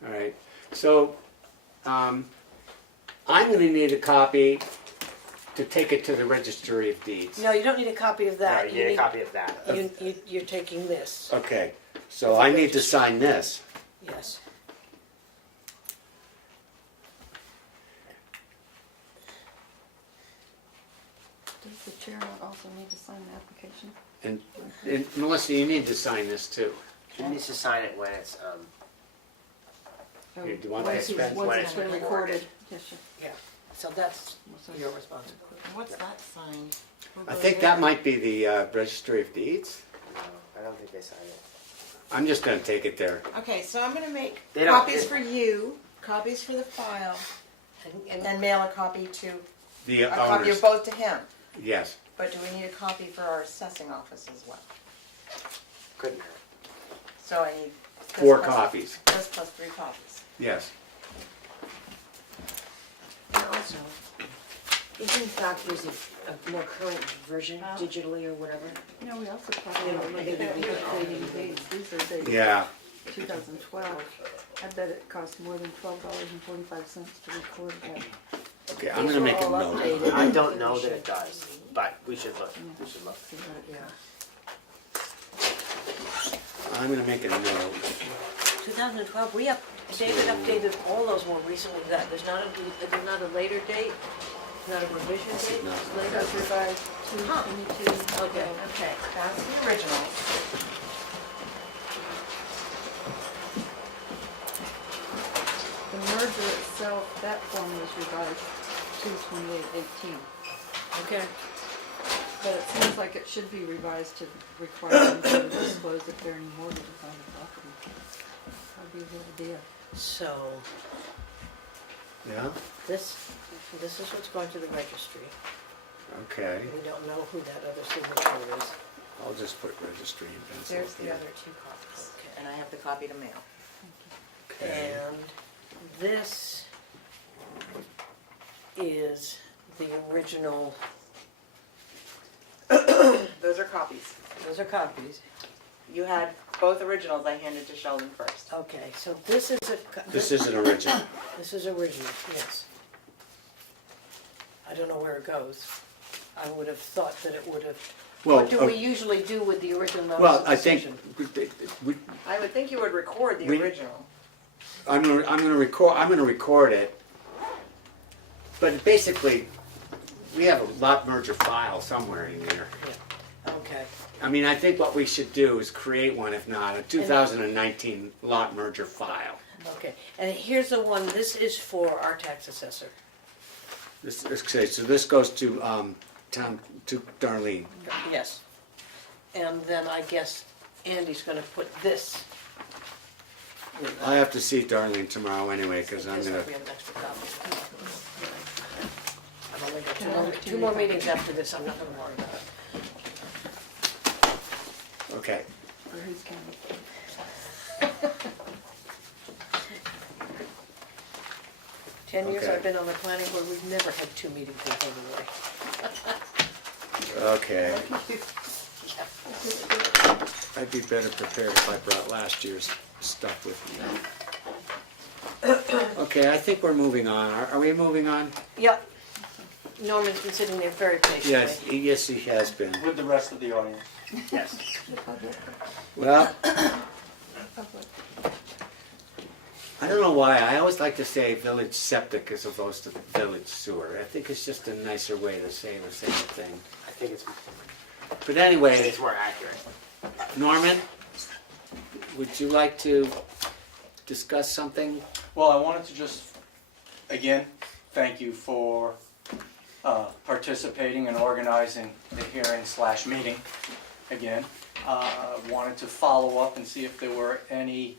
All right. So, I'm gonna need a copy to take it to the registry of deeds. No, you don't need a copy of No, that. you need a copy of that. You're taking this, Okay, so I need to sign this. yes. Does the chair not also need to sign the application? And Melissa, you need to sign this too. She needs to sign it when it's, Here, do you want Once that it's- pen? Once it's been recorded, yes, sure. Yeah, so that's your responsibility. What's that sign? I think that might be the registry of deeds. no, I don't think they sign it. I'm just gonna take it there. Okay, so I'm gonna make They don't- copies for you, copies for the file, and then mail a copy to, The a copy owners, of both to him. yes. But do we need a copy for our assessing office as well? Couldn't hurt. So I need. this 4 plus- copies, This plus 3 copies. yes. And also, if in fact there's a more current version digitally or whatever, No, we also probably look at updating dates. These are dates Yeah, 2012. I bet it costs more than $12.45 to record that. okay, I'm gonna make a note. Updated. I don't know that it does, but we should look, we should look. Yeah. I'm gonna make a note. 2012, David updated all those more recently than that. There's not a later date, not a revision This is date? not- Later. That's revised 2/22. Okay. Okay, that's the original. The merger itself, that form was revised 2/28/18. Okay. But it seems like it should be revised to require them to disclose if there are any mortgages on the property. That'd be a good idea. So, Yeah, this is what's going to the registry. okay. We don't know who that other signature is. I'll just put registry in pencil. There's the here. other 2 copies. Okay. And I have the copy to mail. Okay. And this is the original, Those are copies. those are copies. You had both originals I handed to Sheldon first. Okay, so this is a. This is an original. This is original, yes. I don't know where it goes. I would have thought that it would have. Well, What do we usually do with the original notice well, of I think, decision? I would think you would record the We- original. I'm gonna record it. But basically, we have a lot merger file somewhere in there. Okay, I mean, I think what we should do is create one, if not, a 2019 lot merger file. okay. And here's the one, this is for our tax assessor. Okay, so this goes to, to Darlene. Yes. And then I guess Andy's gonna put this. with I have to see Darlene tomorrow anyway, because I'm this, gonna, we have an extra copy. I've only got two more meetings after this, I'm not gonna worry about it. okay. For whose county? 10 years Okay. I've been on the planning board, we've never had 2 meetings in February. Okay. I'd be better prepared if I brought last year's stuff with me. Okay, I think we're moving on. Are we moving on? Yep. Norman's been sitting there very patiently. Yes, he has been. With the rest of the audience. Yes. Well, Public. I don't know why. I always like to say village septic as opposed to village sewer. I think it's just a nicer way to say the same thing. I think it's But anyway, it's more accurate. Norman, would you like to discuss something? Well, I wanted to just, again, thank you for participating and organizing the hearing/meeting again. Wanted to follow up and see if there were any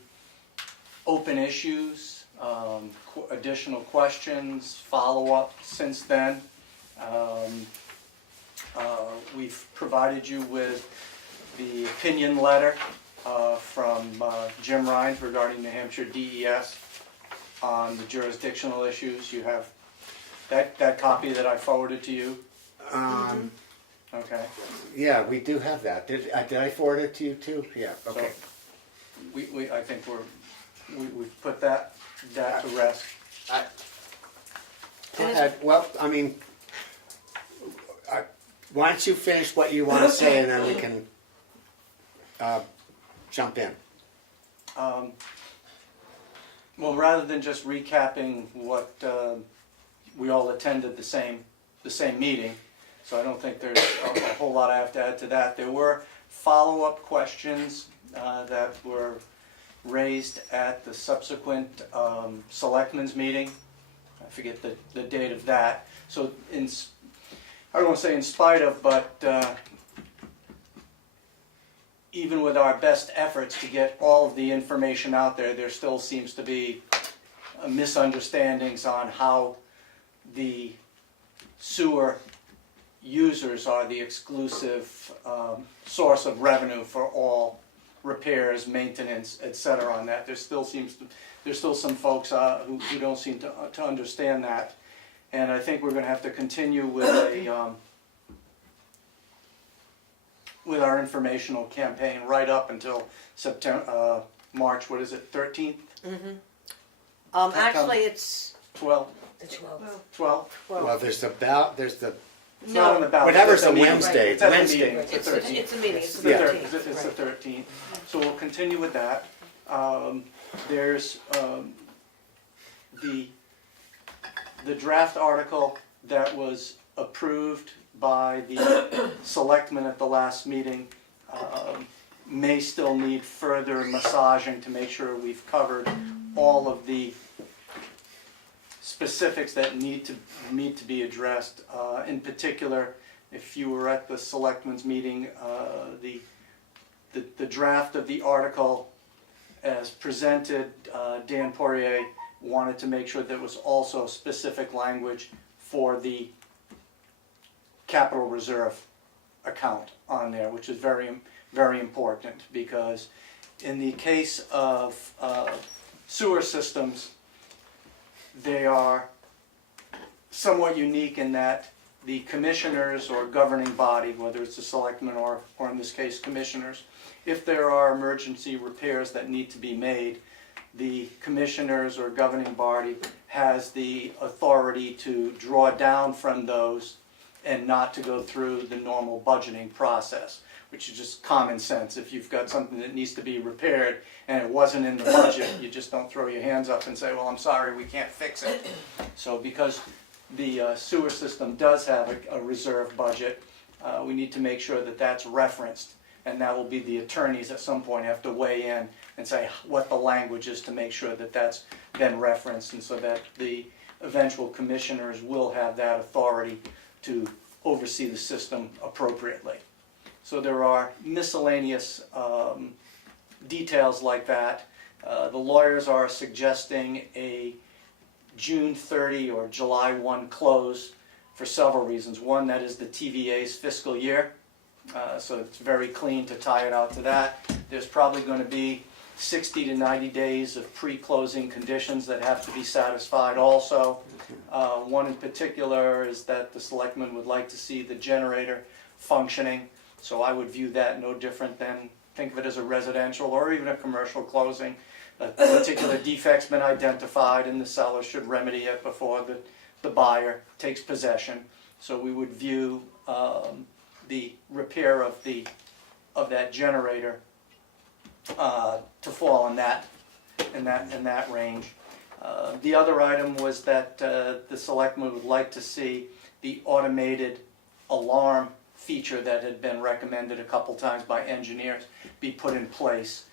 open issues, additional questions, follow-up since then. We've provided you with the opinion letter from Jim Rhines regarding New Hampshire DES on the jurisdictional issues. You have that copy that I forwarded to you? Okay. Yeah, we do have that. Did I forward it to you too? Yeah, okay. So I think we've put that to rest. Go ahead. Well, I mean, why don't you finish what you want to say, and then we can jump in. Well, rather than just recapping what we all attended the same meeting, so I don't think there's a whole lot I have to add to that. There were follow-up questions that were raised at the subsequent Selectmen's meeting. I forget the date of that. So I don't want to say in spite of, but even with our best efforts to get all of the information out there, there still seems to be misunderstandings on how the sewer users are the exclusive source of revenue for all repairs, maintenance, etc. on that. There's still some folks who don't seem to understand that. And I think we're going to have to continue with with our informational campaign right up until March, what is it, 13th? Actually, it's 12th? The 12th. 12th? Well, there's the It's not on the ballot. whatever's It's at the meeting. Wednesday. It's at the Wednesday. meeting. It's the 13th. it's a meeting, it's Yeah. the It's 13th. the 13th. So we'll continue with that. There's the draft article that was approved by the selectmen at the last meeting may still need further massaging to make sure we've covered all of the specifics that need to be addressed. In particular, if you were at the selectmen's meeting, the draft of the article as presented, Dan Poirier wanted to make sure there was also specific language for the capital reserve account on there, which is very, very important, because in the case of sewer systems, they are somewhat unique in that the commissioners or governing body, whether it's the selectmen or in this case commissioners, if there are emergency repairs that need to be made, the commissioners or governing body has the authority to draw down from those and not to go through the normal budgeting process, which is just common sense. If you've got something that needs to be repaired and it wasn't in the budget, you just don't throw your hands up and say, well, I'm sorry, we can't fix it. So because the sewer system does have a reserve budget, we need to make sure that that's referenced, and that will be the attorneys at some point have to weigh in and say what the language is to make sure that that's been referenced, and so that the eventual commissioners will have that authority to oversee the system appropriately. So there are miscellaneous details like that. The lawyers are suggesting a June 30 or July 1 close for several reasons. One, that is the TVA's fiscal year, so it's very clean to tie it out to that. There's probably going to be 60 to 90 days of pre-closing conditions that have to be satisfied also. One in particular is that the selectmen would like to see the generator functioning, so I would view that no different than, think of it as a residential or even a commercial closing. A particular defect's been identified and the seller should remedy it before the buyer takes possession. So we would view the repair of that generator to fall in that range. The other item was that the selectmen would like to see the automated alarm feature that had been recommended a couple times by engineers be put in place.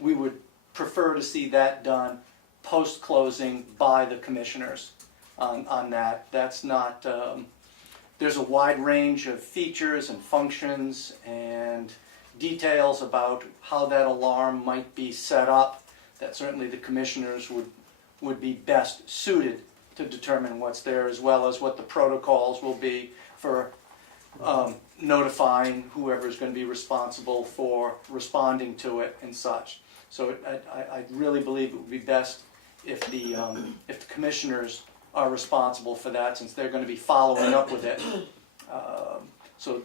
We would prefer to see that done post-closing by the commissioners on that. That's not, there's a wide range of features and functions and details about how that alarm might be set up that certainly the commissioners would be best suited to determine what's there, as well as what the protocols will be for notifying whoever's going to be responsible for responding to it and such. So I really believe it would be best if the commissioners are responsible for that, since they're going to be following up with it. So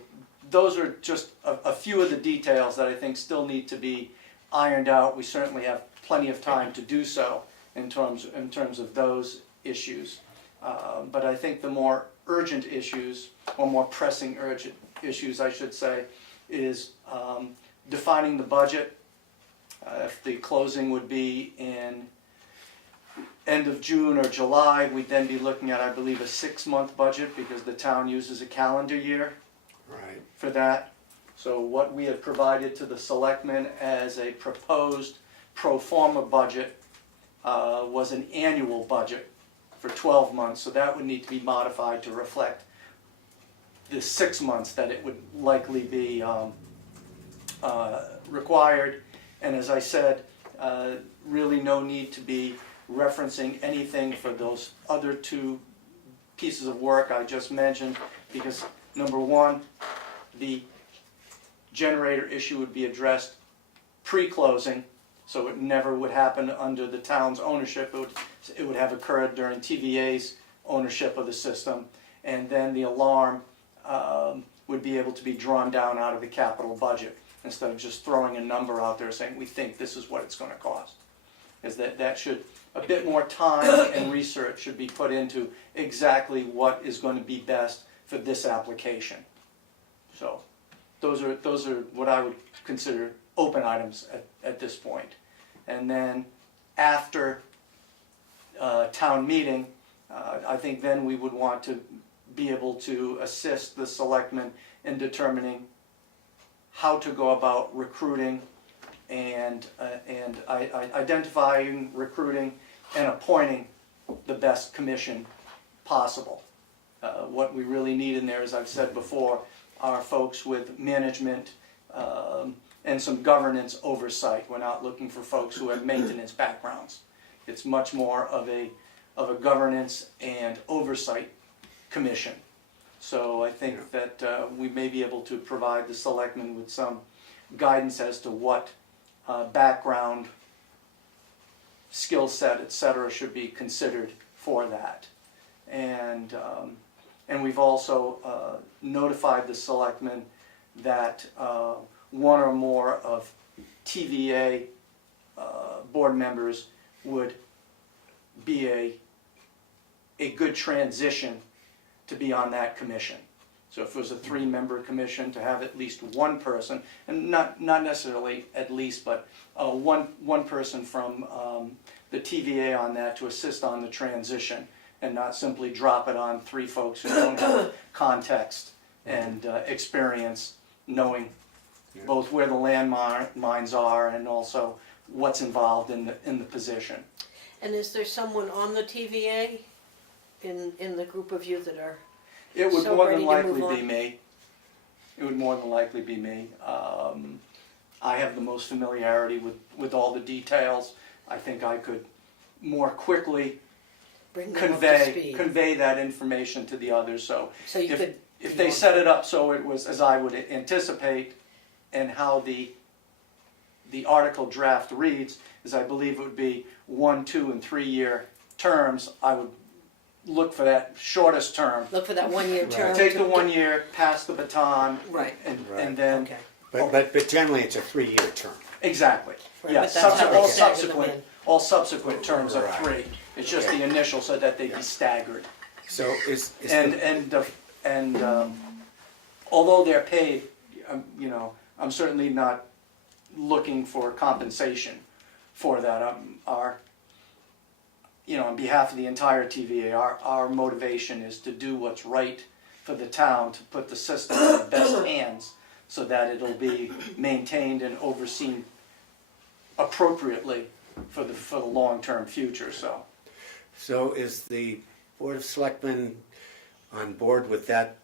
those are just a few of the details that I think still need to be ironed out. We certainly have plenty of time to do so in terms of those issues. But I think the more urgent issues, or more pressing urgent issues, I should say, is defining the budget. If the closing would be in end of June or July, we'd then be looking at, I believe, a 6-month budget because the town uses a calendar year Right. for that. So what we had provided to the selectmen as a proposed pro forma budget was an annual budget for 12 months. So that would need to be modified to reflect the 6 months that it would likely be required. And as I said, really no need to be referencing anything for those other 2 pieces of work I just mentioned, because number one, the generator issue would be addressed pre-closing, so it never would happen under the town's ownership. It would have occurred during TVA's ownership of the system, and then the alarm would be able to be drawn down out of the capital budget instead of just throwing a number out there saying we think this is what it's going to cost. Is that should a bit more time and research should be put into exactly what is going to be best for this application. So those are what I would consider open items at this point. And then after town meeting, I think then we would want to be able to assist the selectmen in determining how to go about recruiting and identifying, recruiting, and appointing the best commission possible. What we really need in there, as I've said before, are folks with management and some governance oversight. We're not looking for folks who have maintenance backgrounds. It's much more of a governance and oversight commission. So I think that we may be able to provide the selectmen with some guidance as to what background, skill set, etc., should be considered for that. And we've also notified the selectmen that one or more of TVA board members would be a good transition to be on that commission. So if it was a 3-member commission, to have at least one person, and not necessarily at least, but one person from the TVA on that to assist on the transition, and not simply drop it on 3 folks who don't have context and experience knowing both where the landmines are and also what's involved in the position. And is there someone on the TVA in the group of you that are It would so more ready than to move likely be on? me. It would more than likely be me. I have the most familiarity with all the details. I think I could more quickly bring them up to speed? convey that information to the others. So So you could. if they set it up so it was as I would anticipate, and how the article draft reads, is I believe it would be 1, 2, and 3 year terms. I would look for that shortest term. Look for that 1-year term. Take to the 1 get- year, pass the baton, Right. and then Okay. But generally it's a 3-year term. exactly. Right, Yes, but that's how all they stagger them in. all subsequent terms are Right. 3. It's just the initial so that they be staggered. So is Although they're paid, I'm certainly not looking for compensation for that. On behalf of the entire TVA, our motivation is to do what's right for the town, to put the system in the best hands so that it'll be maintained and overseen appropriately for the long-term future. So is the Board of Selectmen on board with that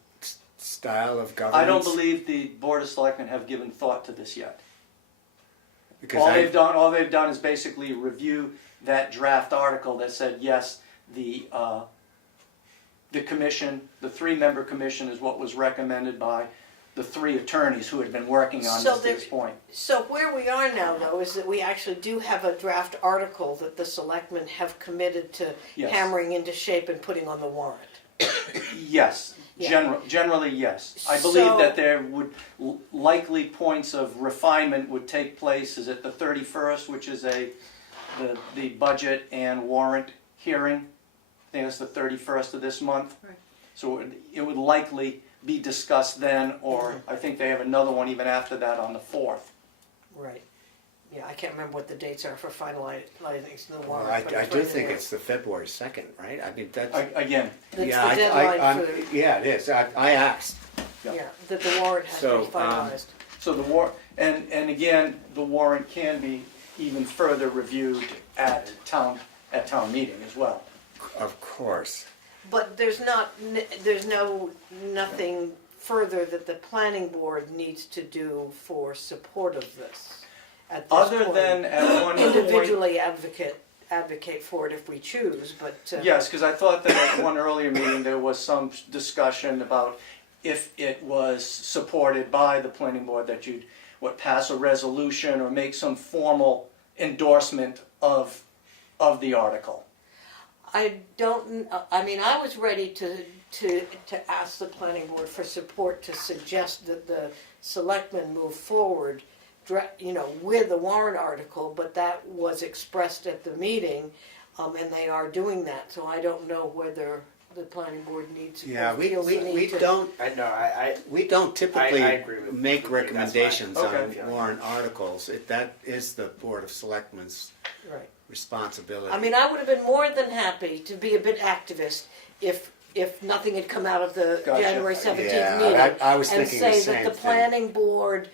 style of governance? I don't believe the Board of Selectmen have given thought to this yet. Because All they've done is basically review that draft article that said, yes, the commission, the 3-member commission is what was recommended by the 3 attorneys who had been working on So this to this point. So where we are now, though, is that we actually do have a draft article that the selectmen have committed to Yes. hammering into shape and putting on the warrant. Yes, Yeah. generally yes. I believe So- that there would likely points of refinement would take place. Is it the 31st, which is the budget and warrant hearing? I think it's the 31st of this month. Right. So it would likely be discussed then, or I think they have another one even after that on the 4th. Right. Yeah, I can't remember what the dates are for finalizing the Well, warrant. I but it's do right think there. it's the February 2nd, right? I mean, that's, Again, That's yeah, the deadline I'm- for, yeah, it is. I asked. yeah, that the warrant has to So, be finalized. so the and again, the warrant can be even further reviewed at town meeting as well. Of course. But there's nothing further that the planning board needs to do for support of this at this Other point. than at one point. Individually advocate for it if we choose, but. Yes, because I thought that at one earlier meeting, there was some discussion about if it was supported by the planning board, that you'd, pass a resolution or make some formal endorsement of the article. I was ready to ask the planning board for support to suggest that the selectmen move forward, with the warrant article, but that was expressed at the meeting, and they are doing that, so I don't know whether the planning board needs. Yeah, we need to- don't, we don't I typically agree with make you. That's recommendations fine. on Okay. warrant articles. That is the Board of Selectmen's Right. responsibility. I mean, I would have been more than happy to be a bit activist if nothing had come out of the Gotcha. January 17th Yeah, meeting. I was thinking the And say same that the thing. planning board,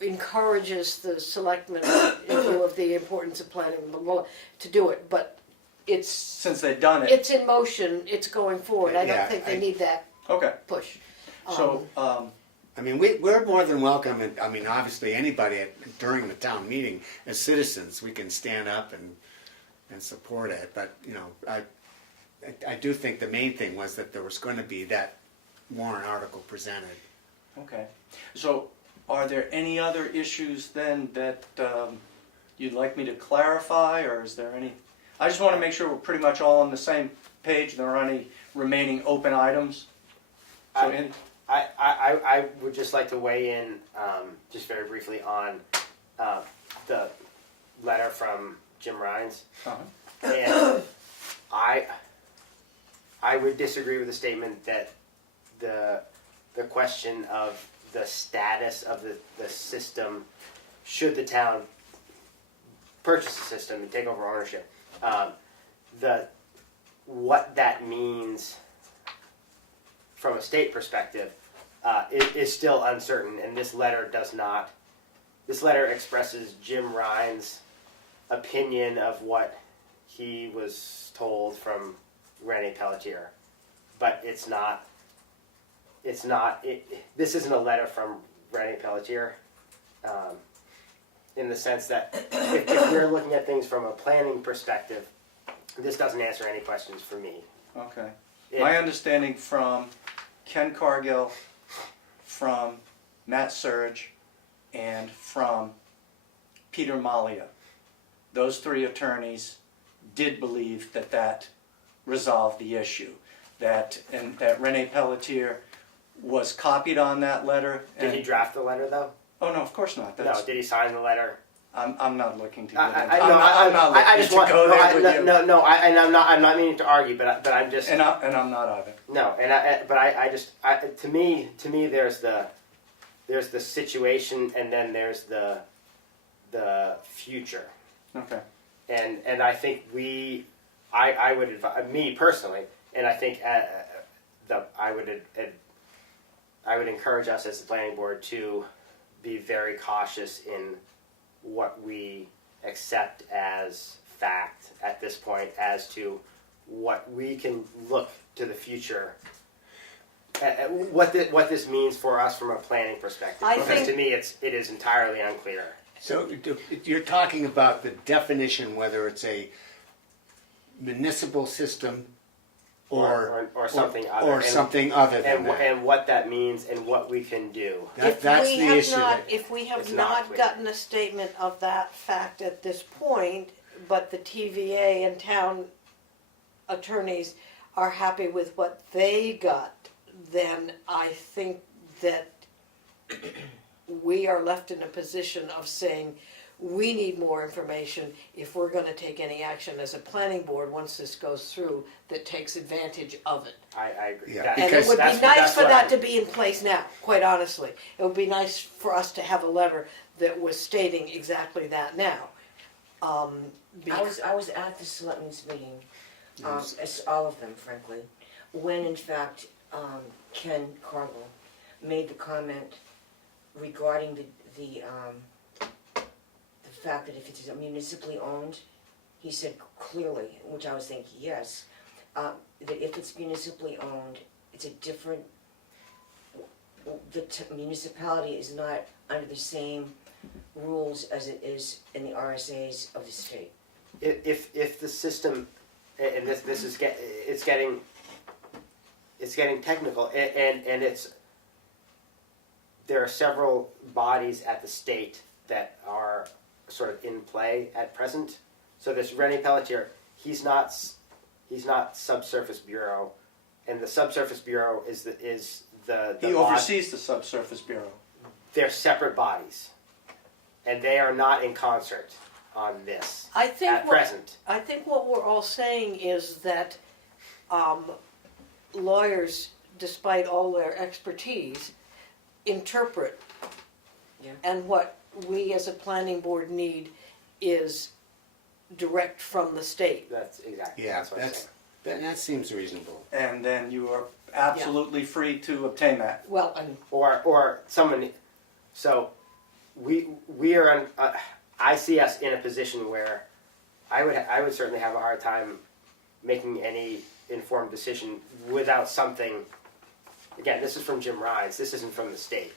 encourages the selectmen in view of the importance of planning blah, blah, blah, to do it. But it's Since they've done it. it's in motion, it's going forward. I Yeah, don't think they need that Okay, push. so, I mean, we're more than welcome, and I mean, obviously, anybody during the town meeting, as citizens, we can stand up and support it. But I do think the main thing was that there was going to be that warrant article presented. okay. So are there any other issues then that you'd like me to clarify, or is there any? I just want to make sure we're pretty much all on the same page. There aren't any remaining open items. So I would just like to weigh in, just very briefly on the letter from Jim Rhines. And I would disagree with the statement that the question of the status of the system, should the town purchase the system and take over ownership, what that means from a state perspective is still uncertain, and this letter does not. This letter expresses Jim Rhines' opinion of what he was told from Rennie Pelletier, but it's not. This isn't a letter from Rennie Pelletier, in the sense that if we're looking at things from a planning perspective, this doesn't answer any questions for me. Okay. My understanding from Ken Cargill, from Matt Surge, and from Peter Malia, those three attorneys did believe that resolved the issue. That Rennie Pelletier was copied on that letter. Did he draft the letter though? Oh no, of course not. No. Did he sign the letter? I'm not looking to get into. I just want go there with you. no. I'm not meaning to argue, but I'm just And I'm not either. no. To me, there's the situation, and then there's the future. Okay. And I think I would advise, me personally, and I think I would encourage us as the planning board to be very cautious in what we accept as fact at this point, as to what we can look to the future, what this means for us from a planning perspective. I Because think- to me, it is entirely unclear. So you're talking about the definition, whether it's a municipal system or something other. or And- something other than and that. and what that means and what we can do. That's the issue. If we have It's not not clear. gotten a statement of that fact at this point, but the TVA and town attorneys are happy with what they got, then I think that we are left in a position of saying we need more information if we're gonna take any action as a planning board once this goes through that takes advantage of it. I agree. Yeah, That- And it Because would be that's- nice that's for what that I- to be in place now, quite honestly. It would be nice for us to have a letter that was stating exactly that now. I Because, was at the selectmen's meeting, Yes. as all of them frankly, when in fact, Ken Cargill made the comment regarding the fact that if it's municipally owned, he said clearly, which I was thinking, yes, that if it's municipally owned, it's a different, the municipality is not under the same rules as it is in the RSAs of the state. If the system, and this is it's getting technical, and it's, there are several bodies at the state that are sort of in play at present. So this Rennie Pelletier, he's not Subsurface Bureau, and the Subsurface Bureau is the He body. oversees the Subsurface Bureau. They're separate bodies, and they are not in concert on this I think at present. I think what we're all saying is that lawyers, despite all their expertise, interpret. Yeah. And what we as a planning board need is direct from the state. That's exactly. Yeah, that's what I'm saying. that seems reasonable. And then you are absolutely free to obtain that. Well, and Or someone. So we are on. I see us in a position where I would certainly have a hard time making any informed decision without something. Again, this is from Jim Rines. This isn't from the state.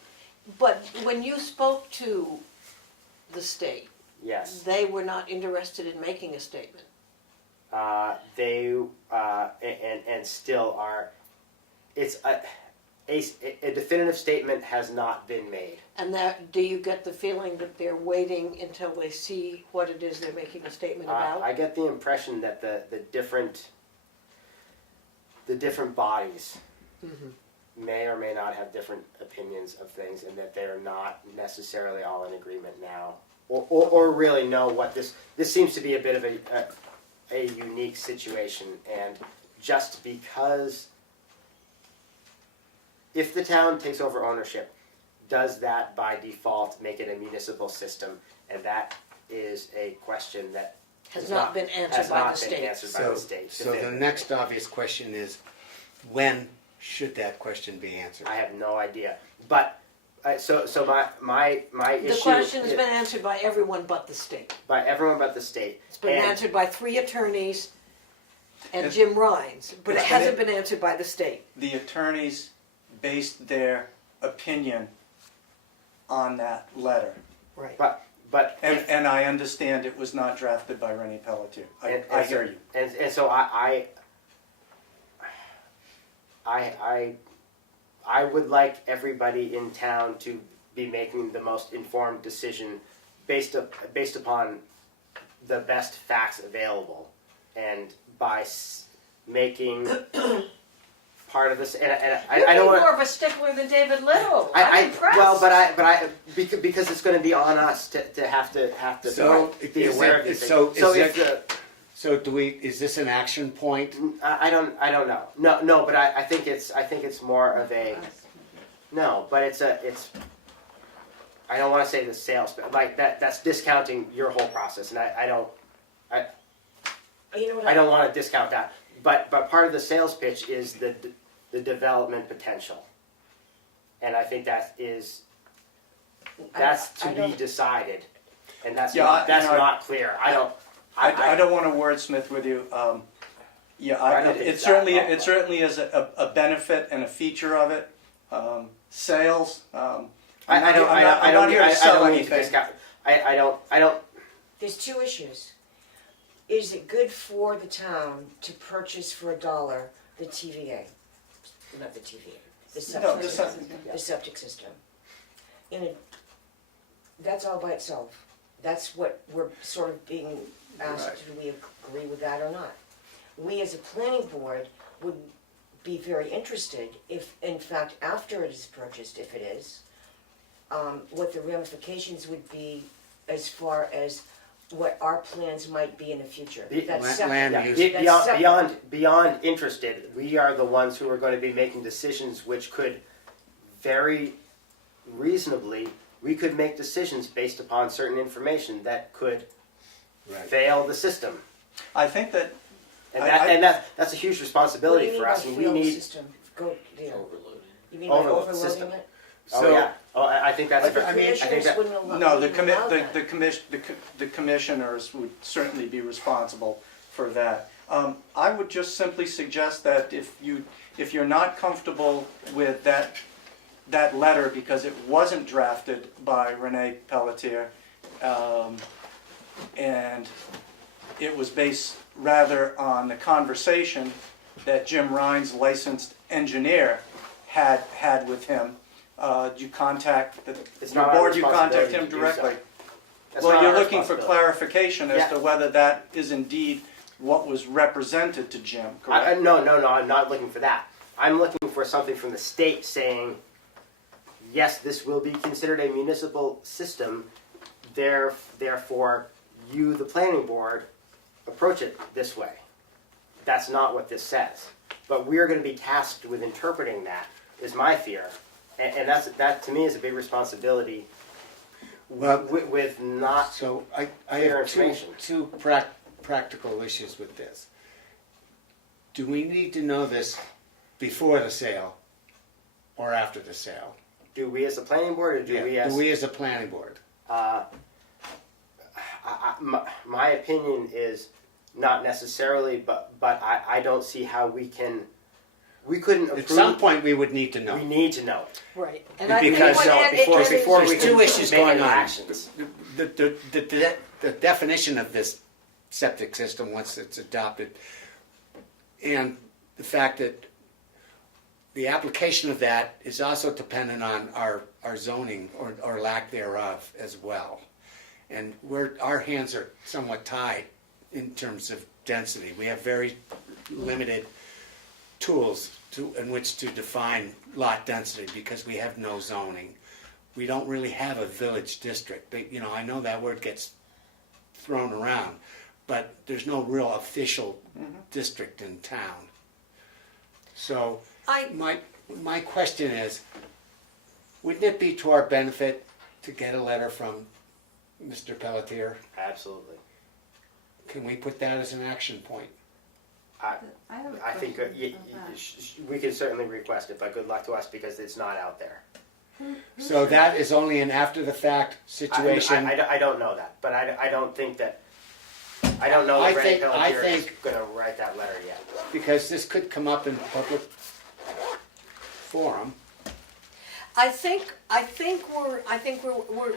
but when you spoke to the state, Yes, they were not interested in making a statement. they and still are. It's a definitive statement has not been made. And that, do you get the feeling that they're waiting until they see what it is they're making a statement about? I get the impression that the different bodies may or may not have different opinions of things, and that they're not necessarily all in agreement now, or really know what this seems to be a bit of a unique situation. And just because if the town takes over ownership, does that by default make it a municipal system? And that is a question that Has not been answered by the state. answered by the state. So the next obvious question is, when should that question be answered? I have no idea. But so my issue The question has is- been answered by everyone but the state. by everyone but the state. It's been And- answered by 3 attorneys and It's- Jim Rines, but it it's hasn't been- been answered by the state. The attorneys based their opinion on that letter. Right. But And I understand it was not drafted by Rennie Pelletier. I hear you. And so I would like everybody in town to be making the most informed decision based upon the best facts available, and by making part of this. And I don't want. more of a stickler than David Little. Because it's going to be on us to have to So, be is aware it- of these so things. So is if it- So is this an action point? I don't know. No, but I think it's more of a no. But it's I don't want to say the sales, but like that's discounting your whole process, and I don't You know what? I don't want to discount that. But part of the sales pitch is the development potential, and I think that's to be decided, and that's Yeah, not I- not clear. I don't want to wordsmith with you. Yeah, I don't think it it's certainly that it certainly is a benefit and a feature of it. Sales. I'm not here to sell anything. I don't. There's 2 issues. Is it good for the town to purchase for $1 the TVA? Not the TVA, the septic the system. septic, The septic system. That's all by itself. That's what we're sort of being asked, do we agree with that or not? We as a planning board would be very interested if, in fact, after it is purchased, if it is, what the ramifications would be as far as what our plans might be in the future. The- That's Land- separate. land Yeah, use. be- That's beyond, separate. beyond interested, we are the ones who are going to be making decisions which could very reasonably, we could make decisions based upon certain information that could Right. fail the system. I think that, And, I- that's a huge What do responsibility you mean for by us, and we failed need, system? Go there. Overloaded. You mean by Overload overloading system. it? oh So- yeah, oh, I think that's, But the I mean, I think commissioners that, wouldn't allow, no, the wouldn't allow that. the commissioners would certainly be responsible for that. I would just simply suggest that if you're not comfortable with that letter because it wasn't drafted by Renee Pelletier, and it was based rather on the conversation that Jim Ryan's licensed engineer had with him, you contact It's your not our board, you contact responsibility him to do directly. so. That's Well, not you're our looking for responsibility. clarification as Yeah. to whether that is indeed what was represented to Jim, correct? No, I'm not looking for that. I'm looking for something from the state saying, yes, this will be considered a municipal system, therefore, you, the planning board, approach it this way. That's not what this says. But we're going to be tasked with interpreting that, is my fear. And that to me is a big responsibility Well, with not, So I Clear have information. two practical issues with this. Do we need to know this before the sale or after the sale? do we as a planning board or do we as... a planning board? My opinion is not necessarily, but I don't see how we couldn't approve. At some point, we would need to know. We need to know. Right. And Because I So think before we There's can two issues make going any on. actions. The definition of this septic system, once it's adopted, and the fact that the application of that is also dependent on our zoning or lack thereof as well. And our hands are somewhat tied in terms of density. We have very limited tools in which to define lot density because we have no zoning. We don't really have a village district. I know that word gets thrown around, but there's no real official district in town. So my question is, wouldn't it be to our benefit to get a letter from Mr. Pelletier? Absolutely. Can we put that as an action point? I have a I think question on that. we can certainly request it, but good luck to us because it's not out there. So that is only an after-the-fact situation. I don't know that, but I don't think that. I don't know I if Renee think- I Pelletier is think- going to write that letter yet. Because this could come up in public forum. I think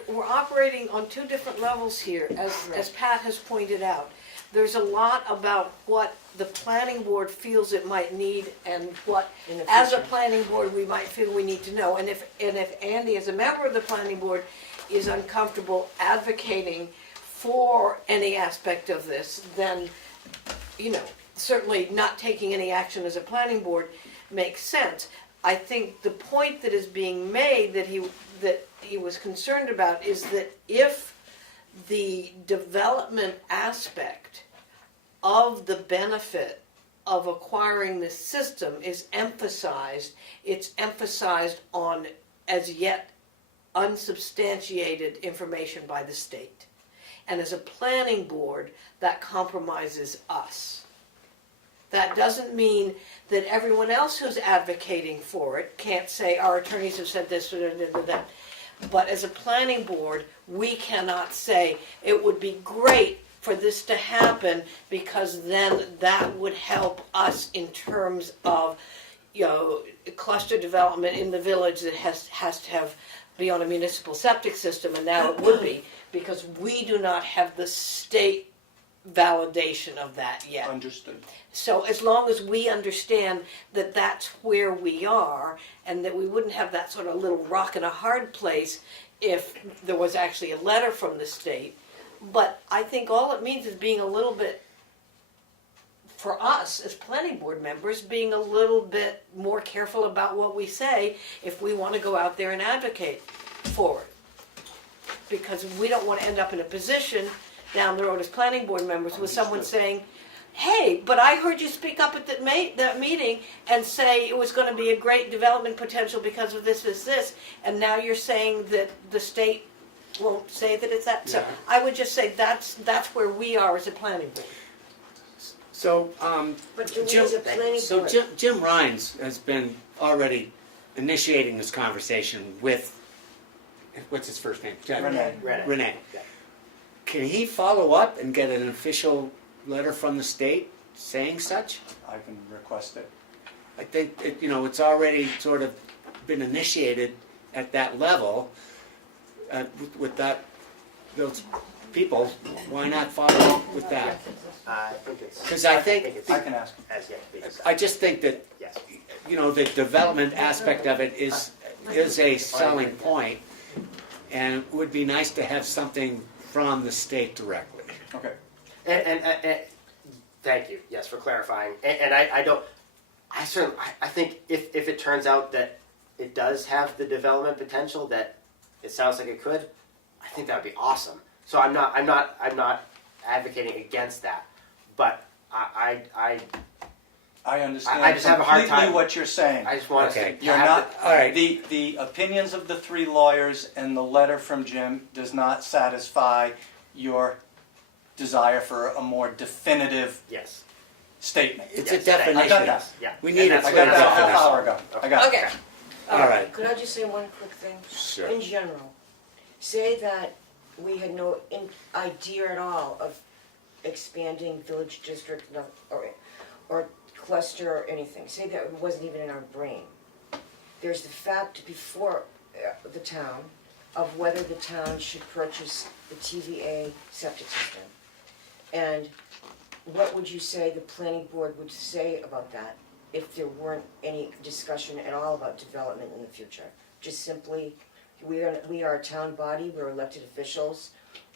we're operating on two different levels here, as Pat has pointed out. There's a lot about what the planning board feels it might need and what, In the as a future. planning board, we might feel we need to know. And if Andy, as a member of the planning board, is uncomfortable advocating for any aspect of this, then, certainly not taking any action as a planning board makes sense. I think the point that is being made that he was concerned about is that if the development aspect of the benefit of acquiring this system is emphasized, it's emphasized on as yet unsubstantiated information by the state. And as a planning board, that compromises us. That doesn't mean that everyone else who's advocating for it can't say, our attorneys have said this or that. But as a planning board, we cannot say, it would be great for this to happen because then that would help us in terms of, cluster development in the village that has to be on a municipal septic system, and now it would be, because we do not have the state validation of that yet. Understood. So as long as we understand that that's where we are, and that we wouldn't have that sort of little rock in a hard place if there was actually a letter from the state. But I think all it means is being a little bit, for us as planning board members, being a little bit more careful about what we say if we want to go out there and advocate for it. because we don't want to end up in a position down the road as planning board members with someone saying, hey, but I heard you speak up at that meeting and say it was going to be a great development potential because of this, and now you're saying that the state won't say that it's that. So Yeah. I would just say that's where we are as a planning board. So, But do we Jim, as a planning so board? Jim Rhines has been already initiating this conversation with, what's his first name? Renee. Renee. Yeah. Can he follow up and get an official letter from the state saying such? I can request it. I think, it's already sort of been initiated at that level with those people. Why not follow up with that? I think it's. 'Cause I think- it's I can ask. as yet to be decided. I just think that, Yes. the development aspect of it is a selling point, and it would be nice to have something from the state directly. Okay. And thank you, yes, for clarifying. And I think if it turns out that it does have the development potential that it sounds like it could, I think that would be awesome. So I'm not advocating against that, but I understand I just have a hard completely time. what you're saying. just want us Okay. to You're have not, all right. the opinions of the three lawyers and the letter from Jim does not satisfy your desire for a more definitive yes. statement. It's Yes, a definition. I got that. Yeah. We need a And I clear got that a half definition. hour ago. I got it. Okay. All right. Could I just say one quick thing? Sure. In general, say that we had no idea at all of expanding village district or cluster or anything. Say that it wasn't even in our brain. There's the fact before the town of whether the town should purchase the TVA septic system. And what would you say the planning board would say about that if there weren't any discussion at all about development in the future? Just simply, we are a town body, we're elected officials,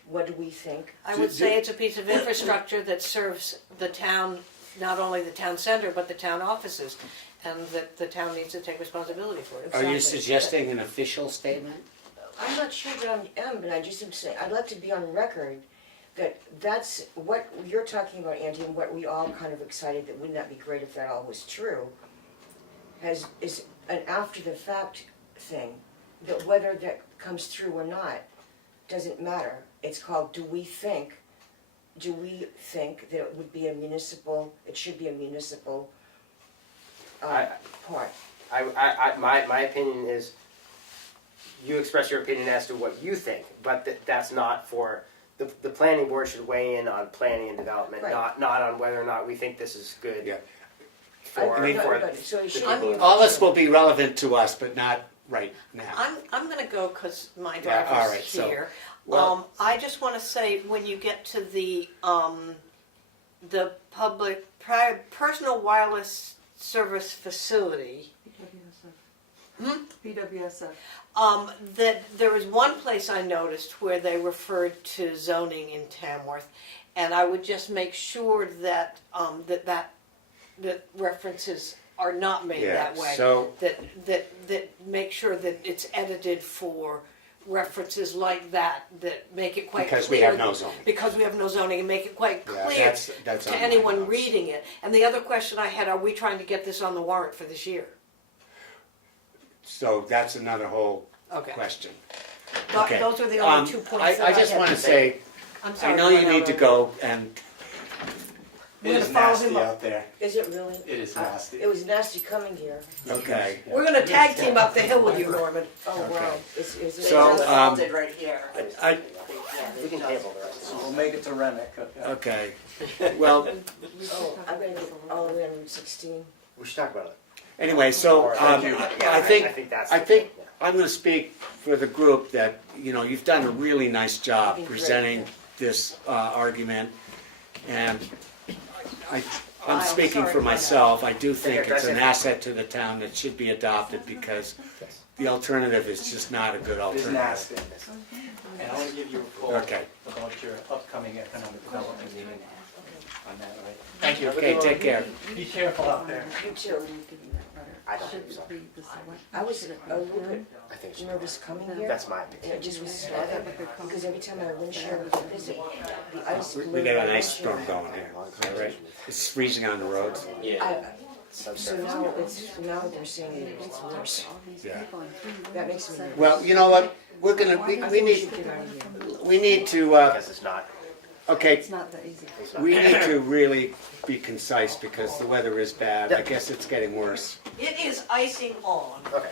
what do we think? I would say it's a piece of infrastructure that serves the town, not only the town center, but the town offices, and that the town needs to take responsibility for it. Are you Exactly. suggesting an official statement? I'm not sure that I am, but I just am saying, I'd like to be on record that that's what you're talking about, Andy, and what we all kind of excited that wouldn't that be great if that all was true, is an after the fact thing, that whether that comes through or not, doesn't matter. It's called, do we think that it would be it should be a municipal part? My opinion is, you express your opinion as to what you think, but that's not for, the planning board should weigh in on planning and development, Right. not on whether or not we think this is good. Yeah. For, I mean, So it the should people- be. All this will be relevant to us, but not right now. I'm gonna go because my Yeah, all driver's right, so, here. well- I just want to say, when you get to the public, personal wireless service facility, BWSF. that there was one place I noticed where they referred to zoning in Tamworth, and I would just make sure that that references are not made Yeah, that way. so- That make sure that it's edited for references like that make it quite clear. Because we have no zoning. Because we have no zoning, and make it quite Yeah, clear that's on to my anyone notes. reading it. And the other question I had, are we trying to get this on the warrant for this year? So that's another whole Okay. question. Th- Okay. Those are the only 2 points that I just had want to to say, I'm I sorry. know you Glenn, need to I'll- go, and It We're is gonna follow nasty him up. out there. Is it really? It is nasty. It was nasty coming here. okay. We're gonna tag team up the hill with you, Norman. Oh, Okay. wow. Is it? So, Assaulted right here. I, We can table the rest. So we'll make it to Remick. okay. Well, Oh, I'm gonna get all the way on Route 16. We should talk about it. anyway, so Thank you. I think that's. I think I'm going to speak for the group that, you've done a really nice job Great. presenting this argument, and I'm I'm speaking sorry for about that. myself. I do think Take it, it's an that's asset to the town that should be adopted, because the alternative is just not a good It is alternative. nasty. And I want to give you a call Okay. about your upcoming economic development meeting on that, right? Thank you. Okay, take care. Be careful out there. You too. I don't think so. Should be the select. I was should it a be little bit them? I think so. nervous coming here. That's my And opinion. it just was Have sad, a good because every time I went here, I would visit, the ice We blew got right an ice into storm me. going here, all right? It's freezing on the roads. Yeah. So now they're saying it's worse. All these Yeah. people in 3 rooms, That makes me nervous. Well, you know what, we're gonna, I we think we need, should get out of here. we need to, Because it's not, okay, It's not that easy. it's not. we need to really be concise because the weather is bad. I guess it's getting worse. It is icing on. Okay.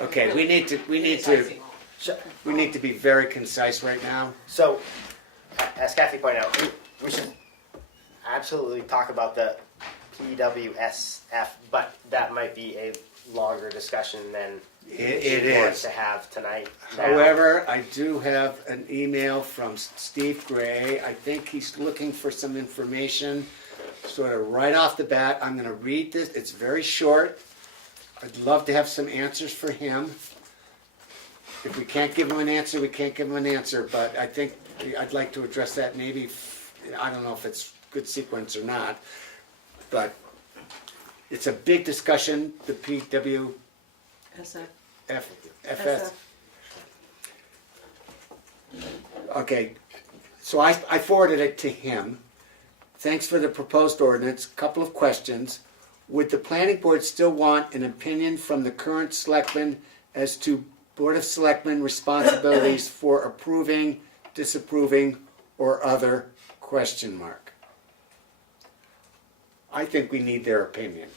Okay, we need to we need to be very concise right now. So, as Kathi pointed out, we should absolutely talk about the PWSF, but that might be a longer discussion than It we want is. to have tonight. Now, However, I do have an email from Steve Gray. I think he's looking for some information, sort of right off the bat. I'm gonna read this, it's very short. I'd love to have some answers for him. If we can't give him an answer, we can't give him an answer, but I think I'd like to address that maybe, I don't know if it's good sequence or not, but it's a big discussion, the SF. FS. Okay, so I forwarded it to him. Thanks for the proposed ordinance. Couple of questions. Would the planning board still want an opinion from the current selectmen as to Board of Selectmen responsibilities for approving, disapproving, or other question mark? I think we need their opinion.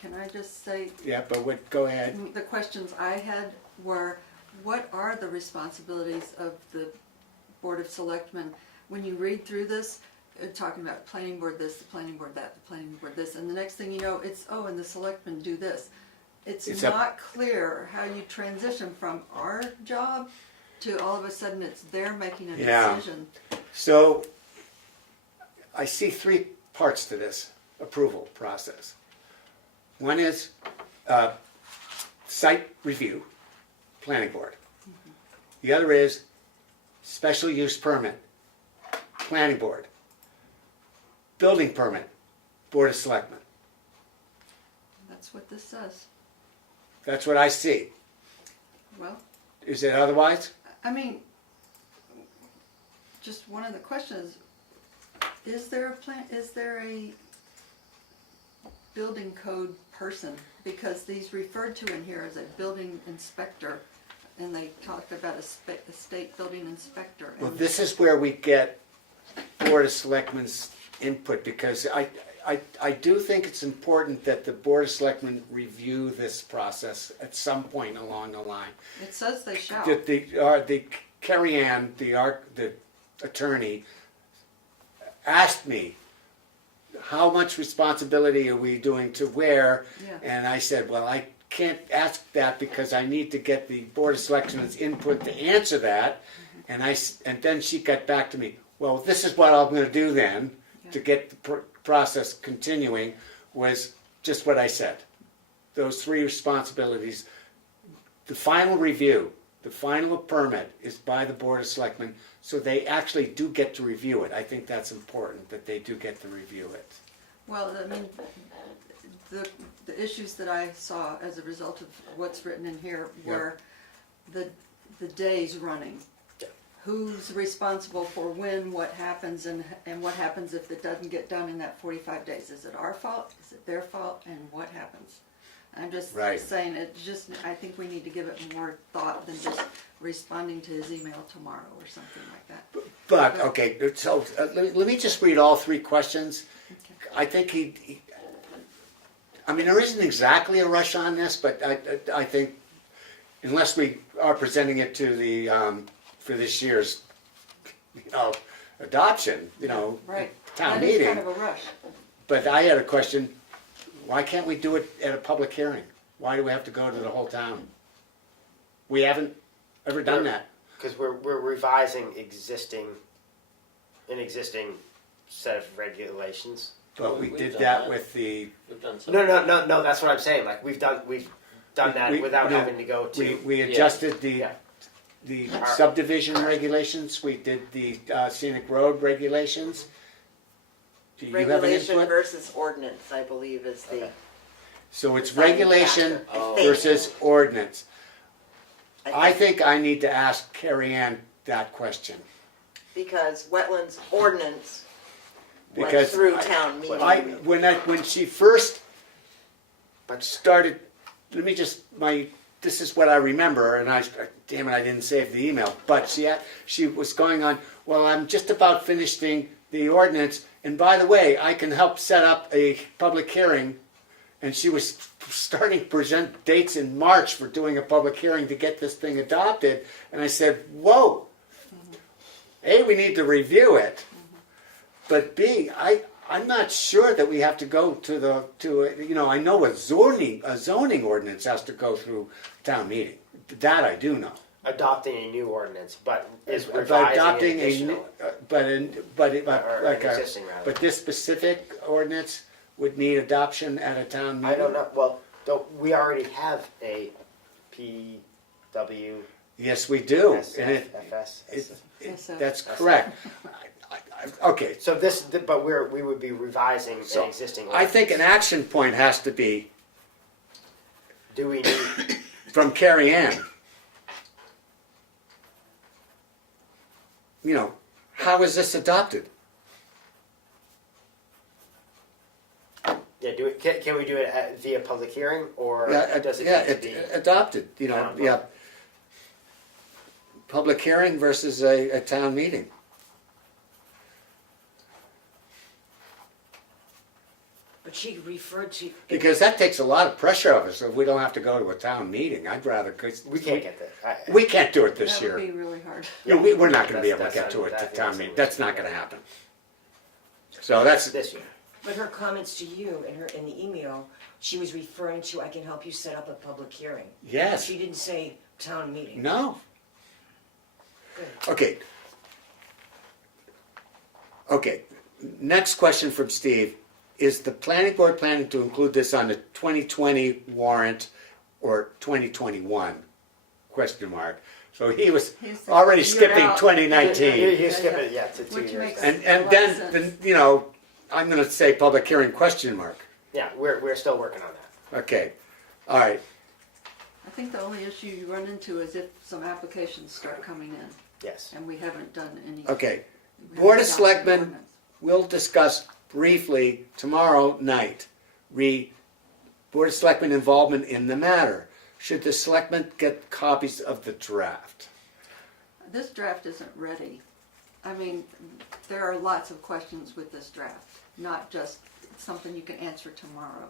Can I just say, Yeah, but go ahead. the questions I had were, what are the responsibilities of the Board of Selectmen? When you read through this, talking about planning board this, the planning board that, the planning board this, and the next thing you know, it's, oh, and the selectmen do this. It's not clear how you transition from our job to all of a sudden it's they're making a Yeah. decision. So, I see three parts to this approval process. One is site review, planning board. The other is special use permit, planning board. Building permit, Board of Selectmen. That's what this says. That's what I see. Well, Is it otherwise? I mean, just one of the questions, is there a building code person? Because these referred to in here as a building inspector, and they talked about a state building inspector. Well, and- this is where we get Board of Selectmen's input, because I do think it's important that the Board of Selectmen review this process at some point along the line. It says they shall. The Carrie Ann, the attorney, asked me, how much responsibility are we doing to where? Yeah. And I said, well, I can't ask that because I need to get the Board of Selectmen's input to answer that. And then she got back to me, well, this is what I'm gonna do then, to get the process continuing, was just what I said. Those three responsibilities. The final review, the final permit is by the Board of Selectmen, so they actually do get to review it. I think that's important, that they do get to review it. Well, I mean, the issues that I saw as a result of what's written in here were the days running. Who's responsible for when, what happens, and what happens if it doesn't get done in that 45 days? Is it our fault? Is it their fault? And what happens? I'm just Right. saying, I think we need to give it more thought than just responding to his email tomorrow or something like that. But, okay, so let me just read all three questions. Okay. I think I mean, there isn't exactly a rush on this, but I think unless we are presenting it to the, for this year's, adoption, Right. town That is meeting. kind of a rush. But I had a question, why can't we do it at a public hearing? Why do we have to go to the whole town? We haven't ever done that. Because we're revising an existing set of regulations. But we We've did done that that. with the, We've done some. No. That's what I'm saying. Like we've done that We- without no, having to go to. we adjusted Yeah. the subdivision regulations, we did the scenic road regulations. Do you have an Regulation input? versus ordinance, I believe, is the, Okay. So it's Deciding regulation factor, I Oh. think. versus ordinance. I think think I need to ask Carrie Ann that question. because wetlands ordinance went Because through town meeting. when she first started, this is what I remember, and damn it, I didn't save the email. But she was going on, well, I'm just about finishing the ordinance, and by the way, I can help set up a public hearing. And she was starting to present dates in March for doing a public hearing to get this thing adopted. And I said, whoa, A, we need to review it. But B, I'm not sure that we have to go I know a zoning ordinance has to go through town meeting. That I do know. Adopting a new ordinance, but is By revising adopting an additional, existing rather. but this specific ordinance would need adoption at a town meeting? I don't know, well, we already have a PW. Yes, we do. And FS. that's correct. Okay, So but we would be revising So, an existing I ordinance. think an action point has to be Do we need, from Carrie Ann. How is this adopted? can we do it via public hearing, or does it Yeah, need to be? adopted, Town vote? yeah. Public hearing versus a town meeting. But she referred to. Because that takes a lot of pressure off us if we don't have to go to a town meeting. I'd rather, cause We can't get that. we can't do it this That year. would be really hard. Yeah, we're not gonna be able to That's get to not it at exactly town what meeting. we That's should not do. gonna happen. So that's, This year. But her comments to you in the email, she was referring to, I can help you set up a public hearing. yes, She didn't say town meeting. no. Good. Okay. Okay, next question from Steve. Is the planning board planning to include this on the 2020 warrant or 2021? Question mark. So he was He's already you're skipping out. 2019. You skip it, yeah, to 2 Which years. makes- And A lot of then, sense. I'm gonna say public hearing question mark. Yeah, we're still working on that. Okay, all right. I think the only issue you run into is if some applications start coming in, Yes. and we haven't done any. Okay, we haven't Board of adopted Selectmen ordinance. we'll discuss briefly tomorrow night. Board of Selectmen involvement in the matter. Should the selectmen get copies of the draft? This draft isn't ready. I mean, there are lots of questions with this draft, not just something you can answer tomorrow.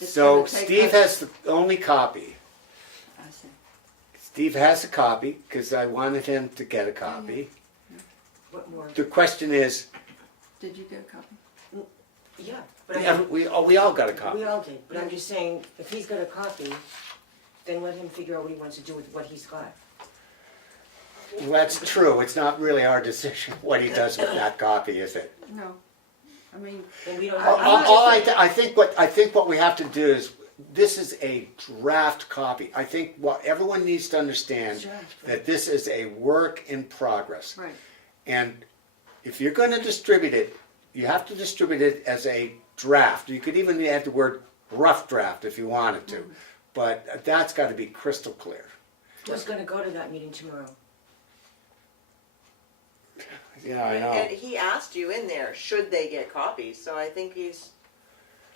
It's So gonna take Steve us- has the only copy. I see. Steve has a copy because I wanted him to get a copy. What more? The question is, Did you get a copy? Yeah, but I, we all got a copy. we all did, but I'm just saying, if he's got a copy, then let him figure out what he wants to do with what he's got. Well, that's true. It's not really our decision what he does with that copy, is it? No. I mean, Then we don't I think what we have to do is, this is a draft copy. I think what everyone needs to understand that this is a work in progress. right. And if you're going to distribute it, you have to distribute it as a draft. You could even add the word rough draft if you wanted to. But that's got to be crystal clear. Who's gonna go to that meeting tomorrow? Yeah, I know. And he asked you in there, should they get copies? So I think he's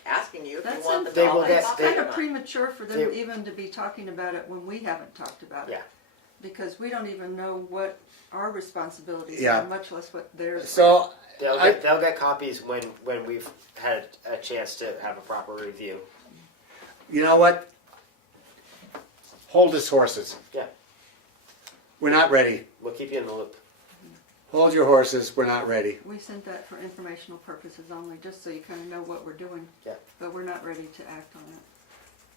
asking you if That's you want them They all will in get- It's copy kind or of not. premature for them They- even to be talking about it when we haven't talked about it. Yeah. Because we don't even know what our responsibilities Yeah. are, much less what theirs are. So, They'll get copies when we've had a chance to have a proper review. you know what? Hold his horses. Yeah, We're not ready. we'll keep you in the loop. Hold your horses. We're not ready. We sent that for informational purposes only, just so you kind of know what we're doing. Yeah. But we're not ready to act on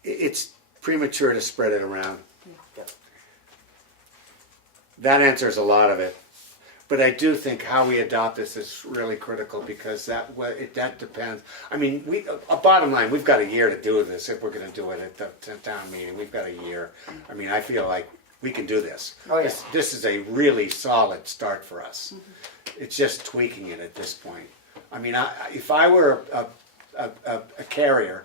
it. It's premature to spread it around. Yeah. That answers a lot of it. But I do think how we adopt this is really critical because that depends. I mean, bottom line, we've got a year to do this if we're going to do it at the town meeting. We've got a year. I mean, I feel like we can do this. Oh, yeah. This is a really solid start for us. It's just tweaking it at this point. I mean, if I were a carrier,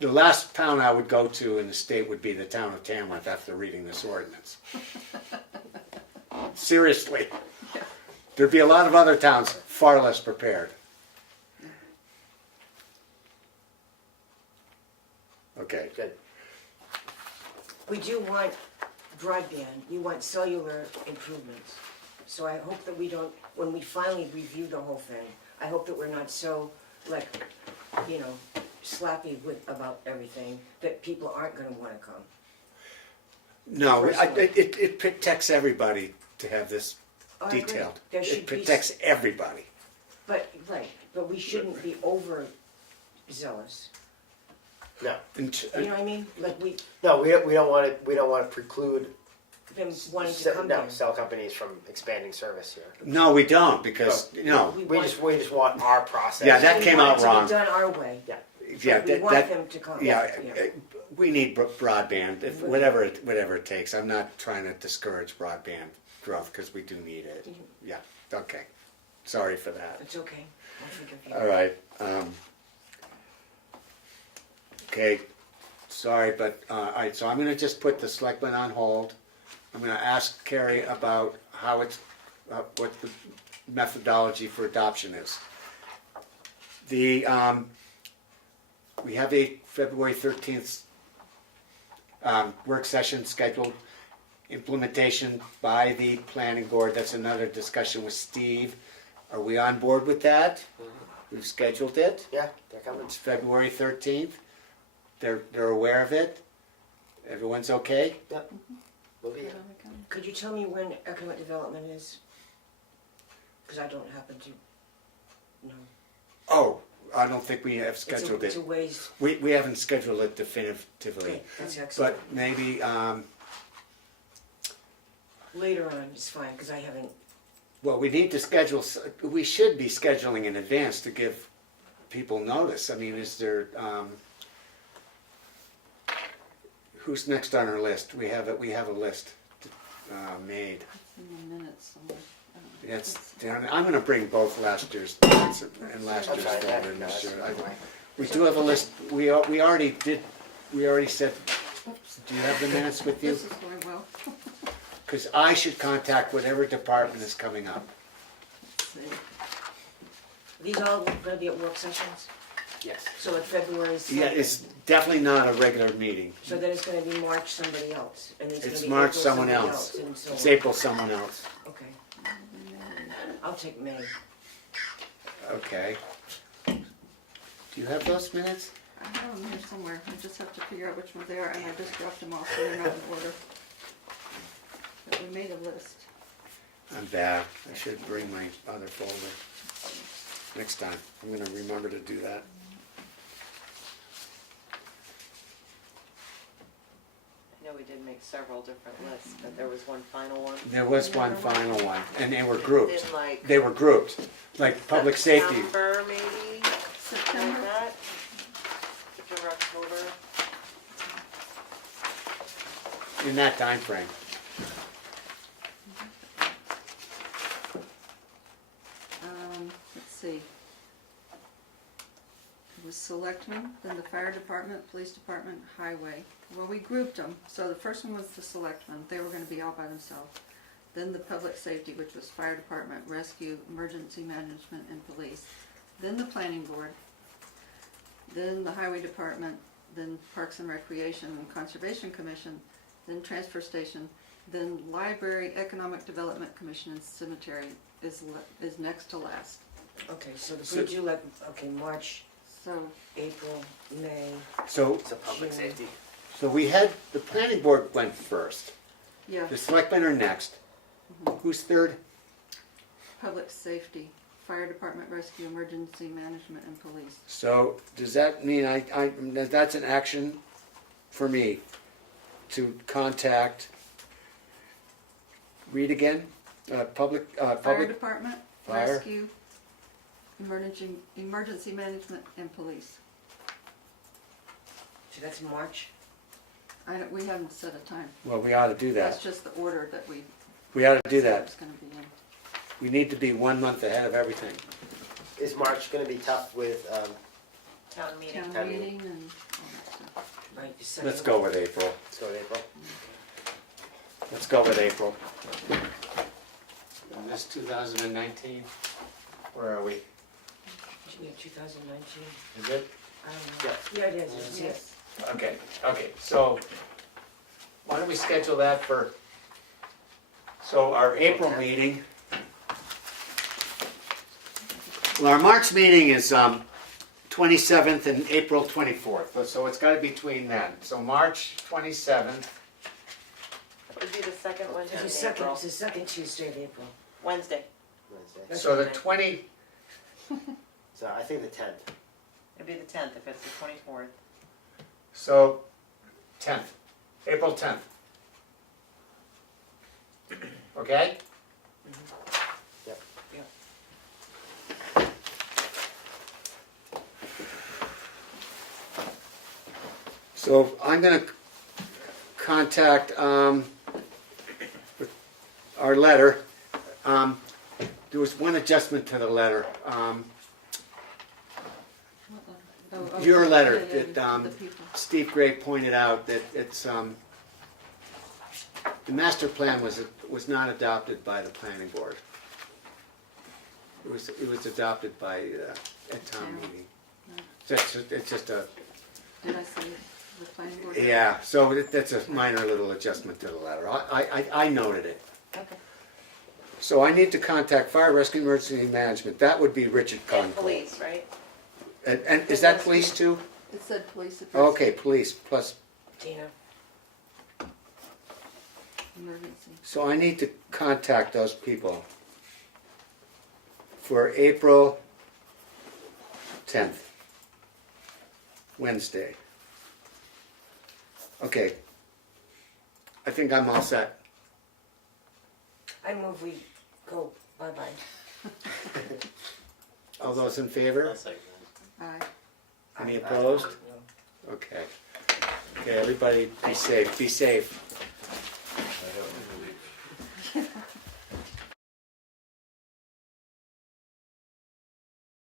the last town I would go to in the state would be the town of Tamworth after reading this ordinance. Seriously. There'd be a lot of other towns far less prepared. Okay. Good. We do want broadband, we want cellular improvements. So I hope that we don't, when we finally review the whole thing, I hope that we're not so, like, you know, slappy about everything, that people aren't gonna wanna come. No, Personally. it protects everybody to have this I agree. detailed. There It should be protects everybody. But, right, but we shouldn't be overzealous. No, And You know what I mean? Like we, no, we don't want to preclude them wanting to come here. cell companies from expanding service here. no, we don't, because, no, We just want our process. Yeah, that came out We wrong. want it to be done our way. Yeah. yeah, We want that, them to come. yeah, we need broadband, whatever it takes. I'm not trying to discourage broadband growth, because we do need it. Yeah, okay. Sorry for that. It's okay. I'll forgive you. All right. Okay, sorry, but, all right, so I'm gonna just put the selectmen on hold. I'm gonna ask Carrie about how it's, what the methodology for adoption is. The, we have a February 13th work session scheduled. Implementation by the planning board, that's another discussion with Steve. Are we on board with that? We've scheduled it. Yeah, they're coming. It's February 13th. They're aware of it. Everyone's okay? Yep. We'll be here. Could you tell me when economic development is? Because I don't happen to know. Oh, I don't think we have scheduled It's it. a ways. We haven't scheduled it definitively. Great, that's excellent. But maybe, Later on is fine, because I haven't. well, we need to schedule, we should be scheduling in advance to give people notice. I mean, is there, who's next on our list? We have a list made. In the minutes somewhere. It's down, I'm gonna bring both last year's minutes and last year's Okay, folder and yeah, this year. that's fine. We do have a list, we already said, do you have the minutes with you? This is going well. Because I should contact whatever department is coming up. Let's see. These all going to be at work sessions? Yes. So at February 2nd? Yeah, it's definitely not a regular meeting. So then it's going to be March somebody else? And then It's gonna be March April someone somebody else. and so It's on. April someone else. Okay. I'll take May. Okay. Do you have those minutes? I have them here somewhere. I just have to figure out which ones they are, and I just dropped them off, so they're not in order. But we made a list. I'm bad. I should bring my other folder. Next time, I'm gonna remember to do that. I know we did make several different lists, but there was one final one. There was one final one, and they were grouped. In like They were grouped, like public safety. September maybe, something September? like that. September, October. In that time frame. Let's see. It was selectmen, then the fire department, police department, highway. Well, we grouped them, so the first one was the selectmen, they were gonna be all by themselves. Then the public safety, which was fire department, rescue, emergency management, and police. Then the planning board. Then the highway department, then parks and recreation and conservation commission, then transfer station, then library, economic development commission, and cemetery is next to last. Okay, so if we do like, okay, March, So, April, May, So, It's a public June. safety. so we had, the planning board went first. yeah, The selectmen are next. Who's third? public safety, fire department, rescue, emergency management, and police. So, does that mean that's an action for me to contact, read again? Public, Fire public, department, Fire. rescue, emergency management, and police. so that's March? We haven't set a time. well, we ought to do That's that. just the order that we We ought to do said that. it's gonna be in. We need to be 1 month ahead of everything. Is March going to be tough with Town meeting. town Town meeting and all that stuff. Right, the Let's second. go with April. So in April. Let's go with April. And this 2019, where are we? Yeah, 2019. Is it? I don't know. Yeah, it is, yes. Okay, so why don't we schedule that for, so our April meeting. Well, our March meeting is 27th and April 24th, so it's gotta be between then. So March 27th, It would be the second Wednesday It's in the second, April. it's the second Tuesday of April. Wednesday. Wednesday. so the 20, So I think the 10th. It'd be the 10th if it's the 24th. so 10th, April 10th. Okay? Yep. So I'm gonna contact, with our letter. There was one adjustment to the letter. Your letter, Yeah, that, the people. Steve Gray pointed out that it's, the master plan was not adopted by the planning board. It was adopted by, at town meeting. So it's just a, Did I say the planning board? yeah, so that's a minor little adjustment to the letter. I noted it. Okay. So I need to contact Fire Rescue Emergency Management. That would be Richard Conco. And police, right? And is that police too? It said police. It Okay, police plus, Tina, Emergency. so I need to contact those people for April 10th, Wednesday. Okay. I think I'm all set. I move we go bye-bye. All those in favor? I'll second Aye. Any opposed? Okay. Okay, everybody be safe, be safe.